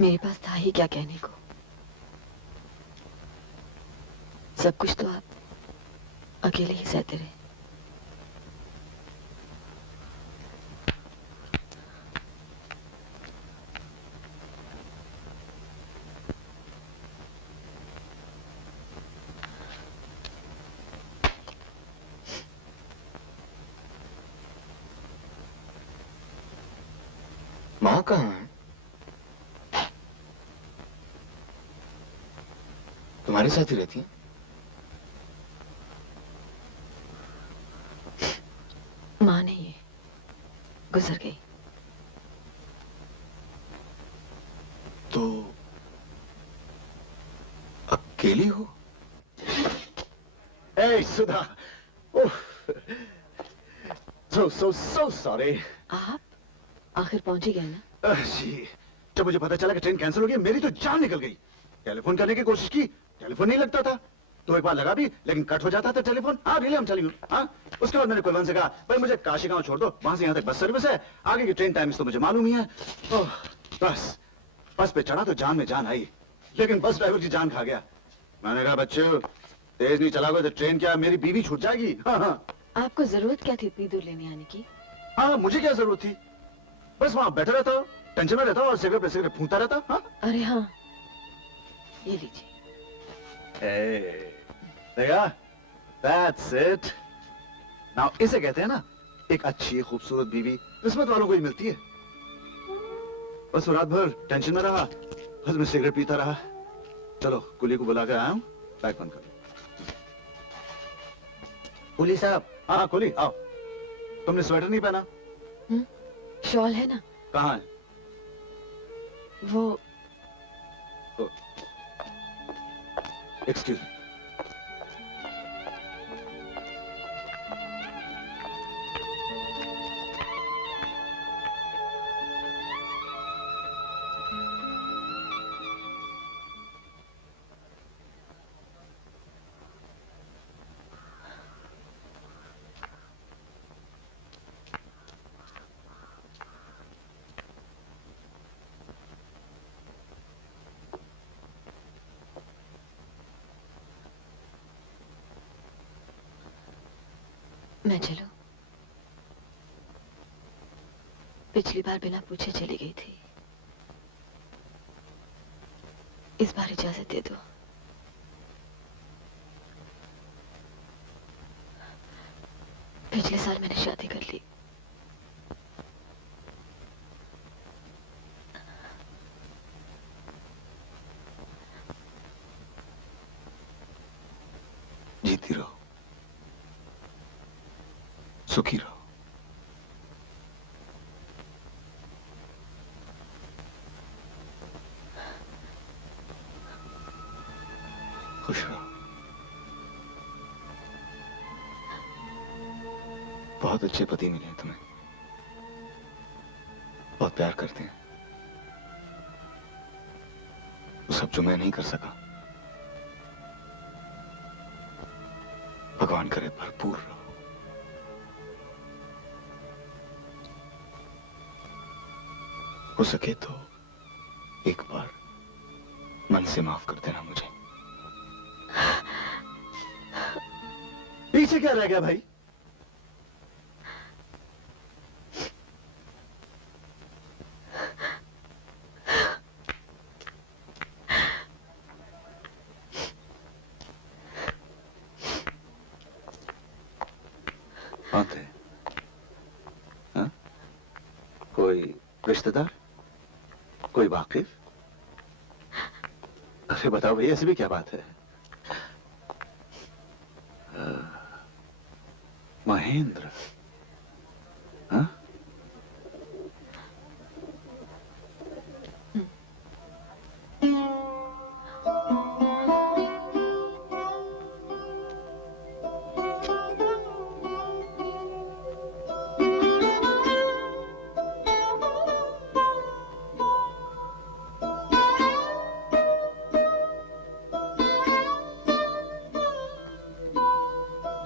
मेरे पास था ही क्या कहने को। सब कुछ तो आप अकेले ही सहते रहे। माँ कहाँ है? तुम्हारे साथ ही रहती है? माँ नहीं है, गुजर गई। तो अकेली हो? Hey, सुधा, so sorry. आप आखिर पहुंच ही गए ना? जी, जब मुझे पता चला कि ट्रेन कैंसिल हो गई, मेरी तो जान निकल गई। टेलीफोन करने की कोशिश की, टेलीफोन नहीं लगता था। तो एक बार लगा भी, लेकिन कट हो जाता था टेलीफोन। हाँ, रियली हम चली। हाँ, उसके बाद मैंने कुलवंत से कहा, भाई मुझे काशी गांव छोड़ दो, वहां से यहाँ तक बस सर्विस है, आगे की ट्रेन टाइम्स तो मुझे मालूम ही है। ओह, बस पे चढ़ा तो जान में जान आई, लेकिन बस ड्राइवर की जान खा गया। मैंने कहा, बच्चों तेज नहीं चलाओगे तो ट्रेन क्या मेरी बीवी छूट जाएगी। हाँ, आपको जरूरत क्या थी इतनी दूर लेने आने की? हाँ, मुझे क्या जरूरत थी, बस वहां बैठा रहता हूँ, टेंशन में रहता हूँ और सिगरेट पे सिगरेट फूंकता रहता। हाँ, अरे हाँ, ये लीजिए। देखा, that's it. Now इसे कहते हैं ना, एक अच्छी खूबसूरत बीवी किस्मत वालों को ही मिलती है। बस वो रात भर टेंशन में रहा, बस मैं सिगरेट पीता रहा। चलो कुली को बुला कर आया हूँ, बैग बंद करो। कुली साहब। हाँ कुली, आओ। तुमने स्वेटर नहीं पहना? शॉल है ना? कहाँ है? वो एक्सक्यूज मी। मैं चलूं? पिछली बार बिना पूछे चली गई थी, इस बार इजाजत दे दो। पिछले साल मैंने शादी कर ली। जीती रहो, सुखी रहो। खुश रहो। बहुत अच्छे पति मिले हैं तुम्हें, बहुत प्यार करते हैं। वो सब जो मैं नहीं कर सका, भगवान करे भरपूर रहो। हो सके तो एक बार मन से माफ कर देना मुझे। पीछे क्या रह गया भाई? बात है? हाँ? कोई रिश्तेदार, कोई वाकिफ? अरे बताओ भैया, ऐसी भी क्या बात है? महेंद्र।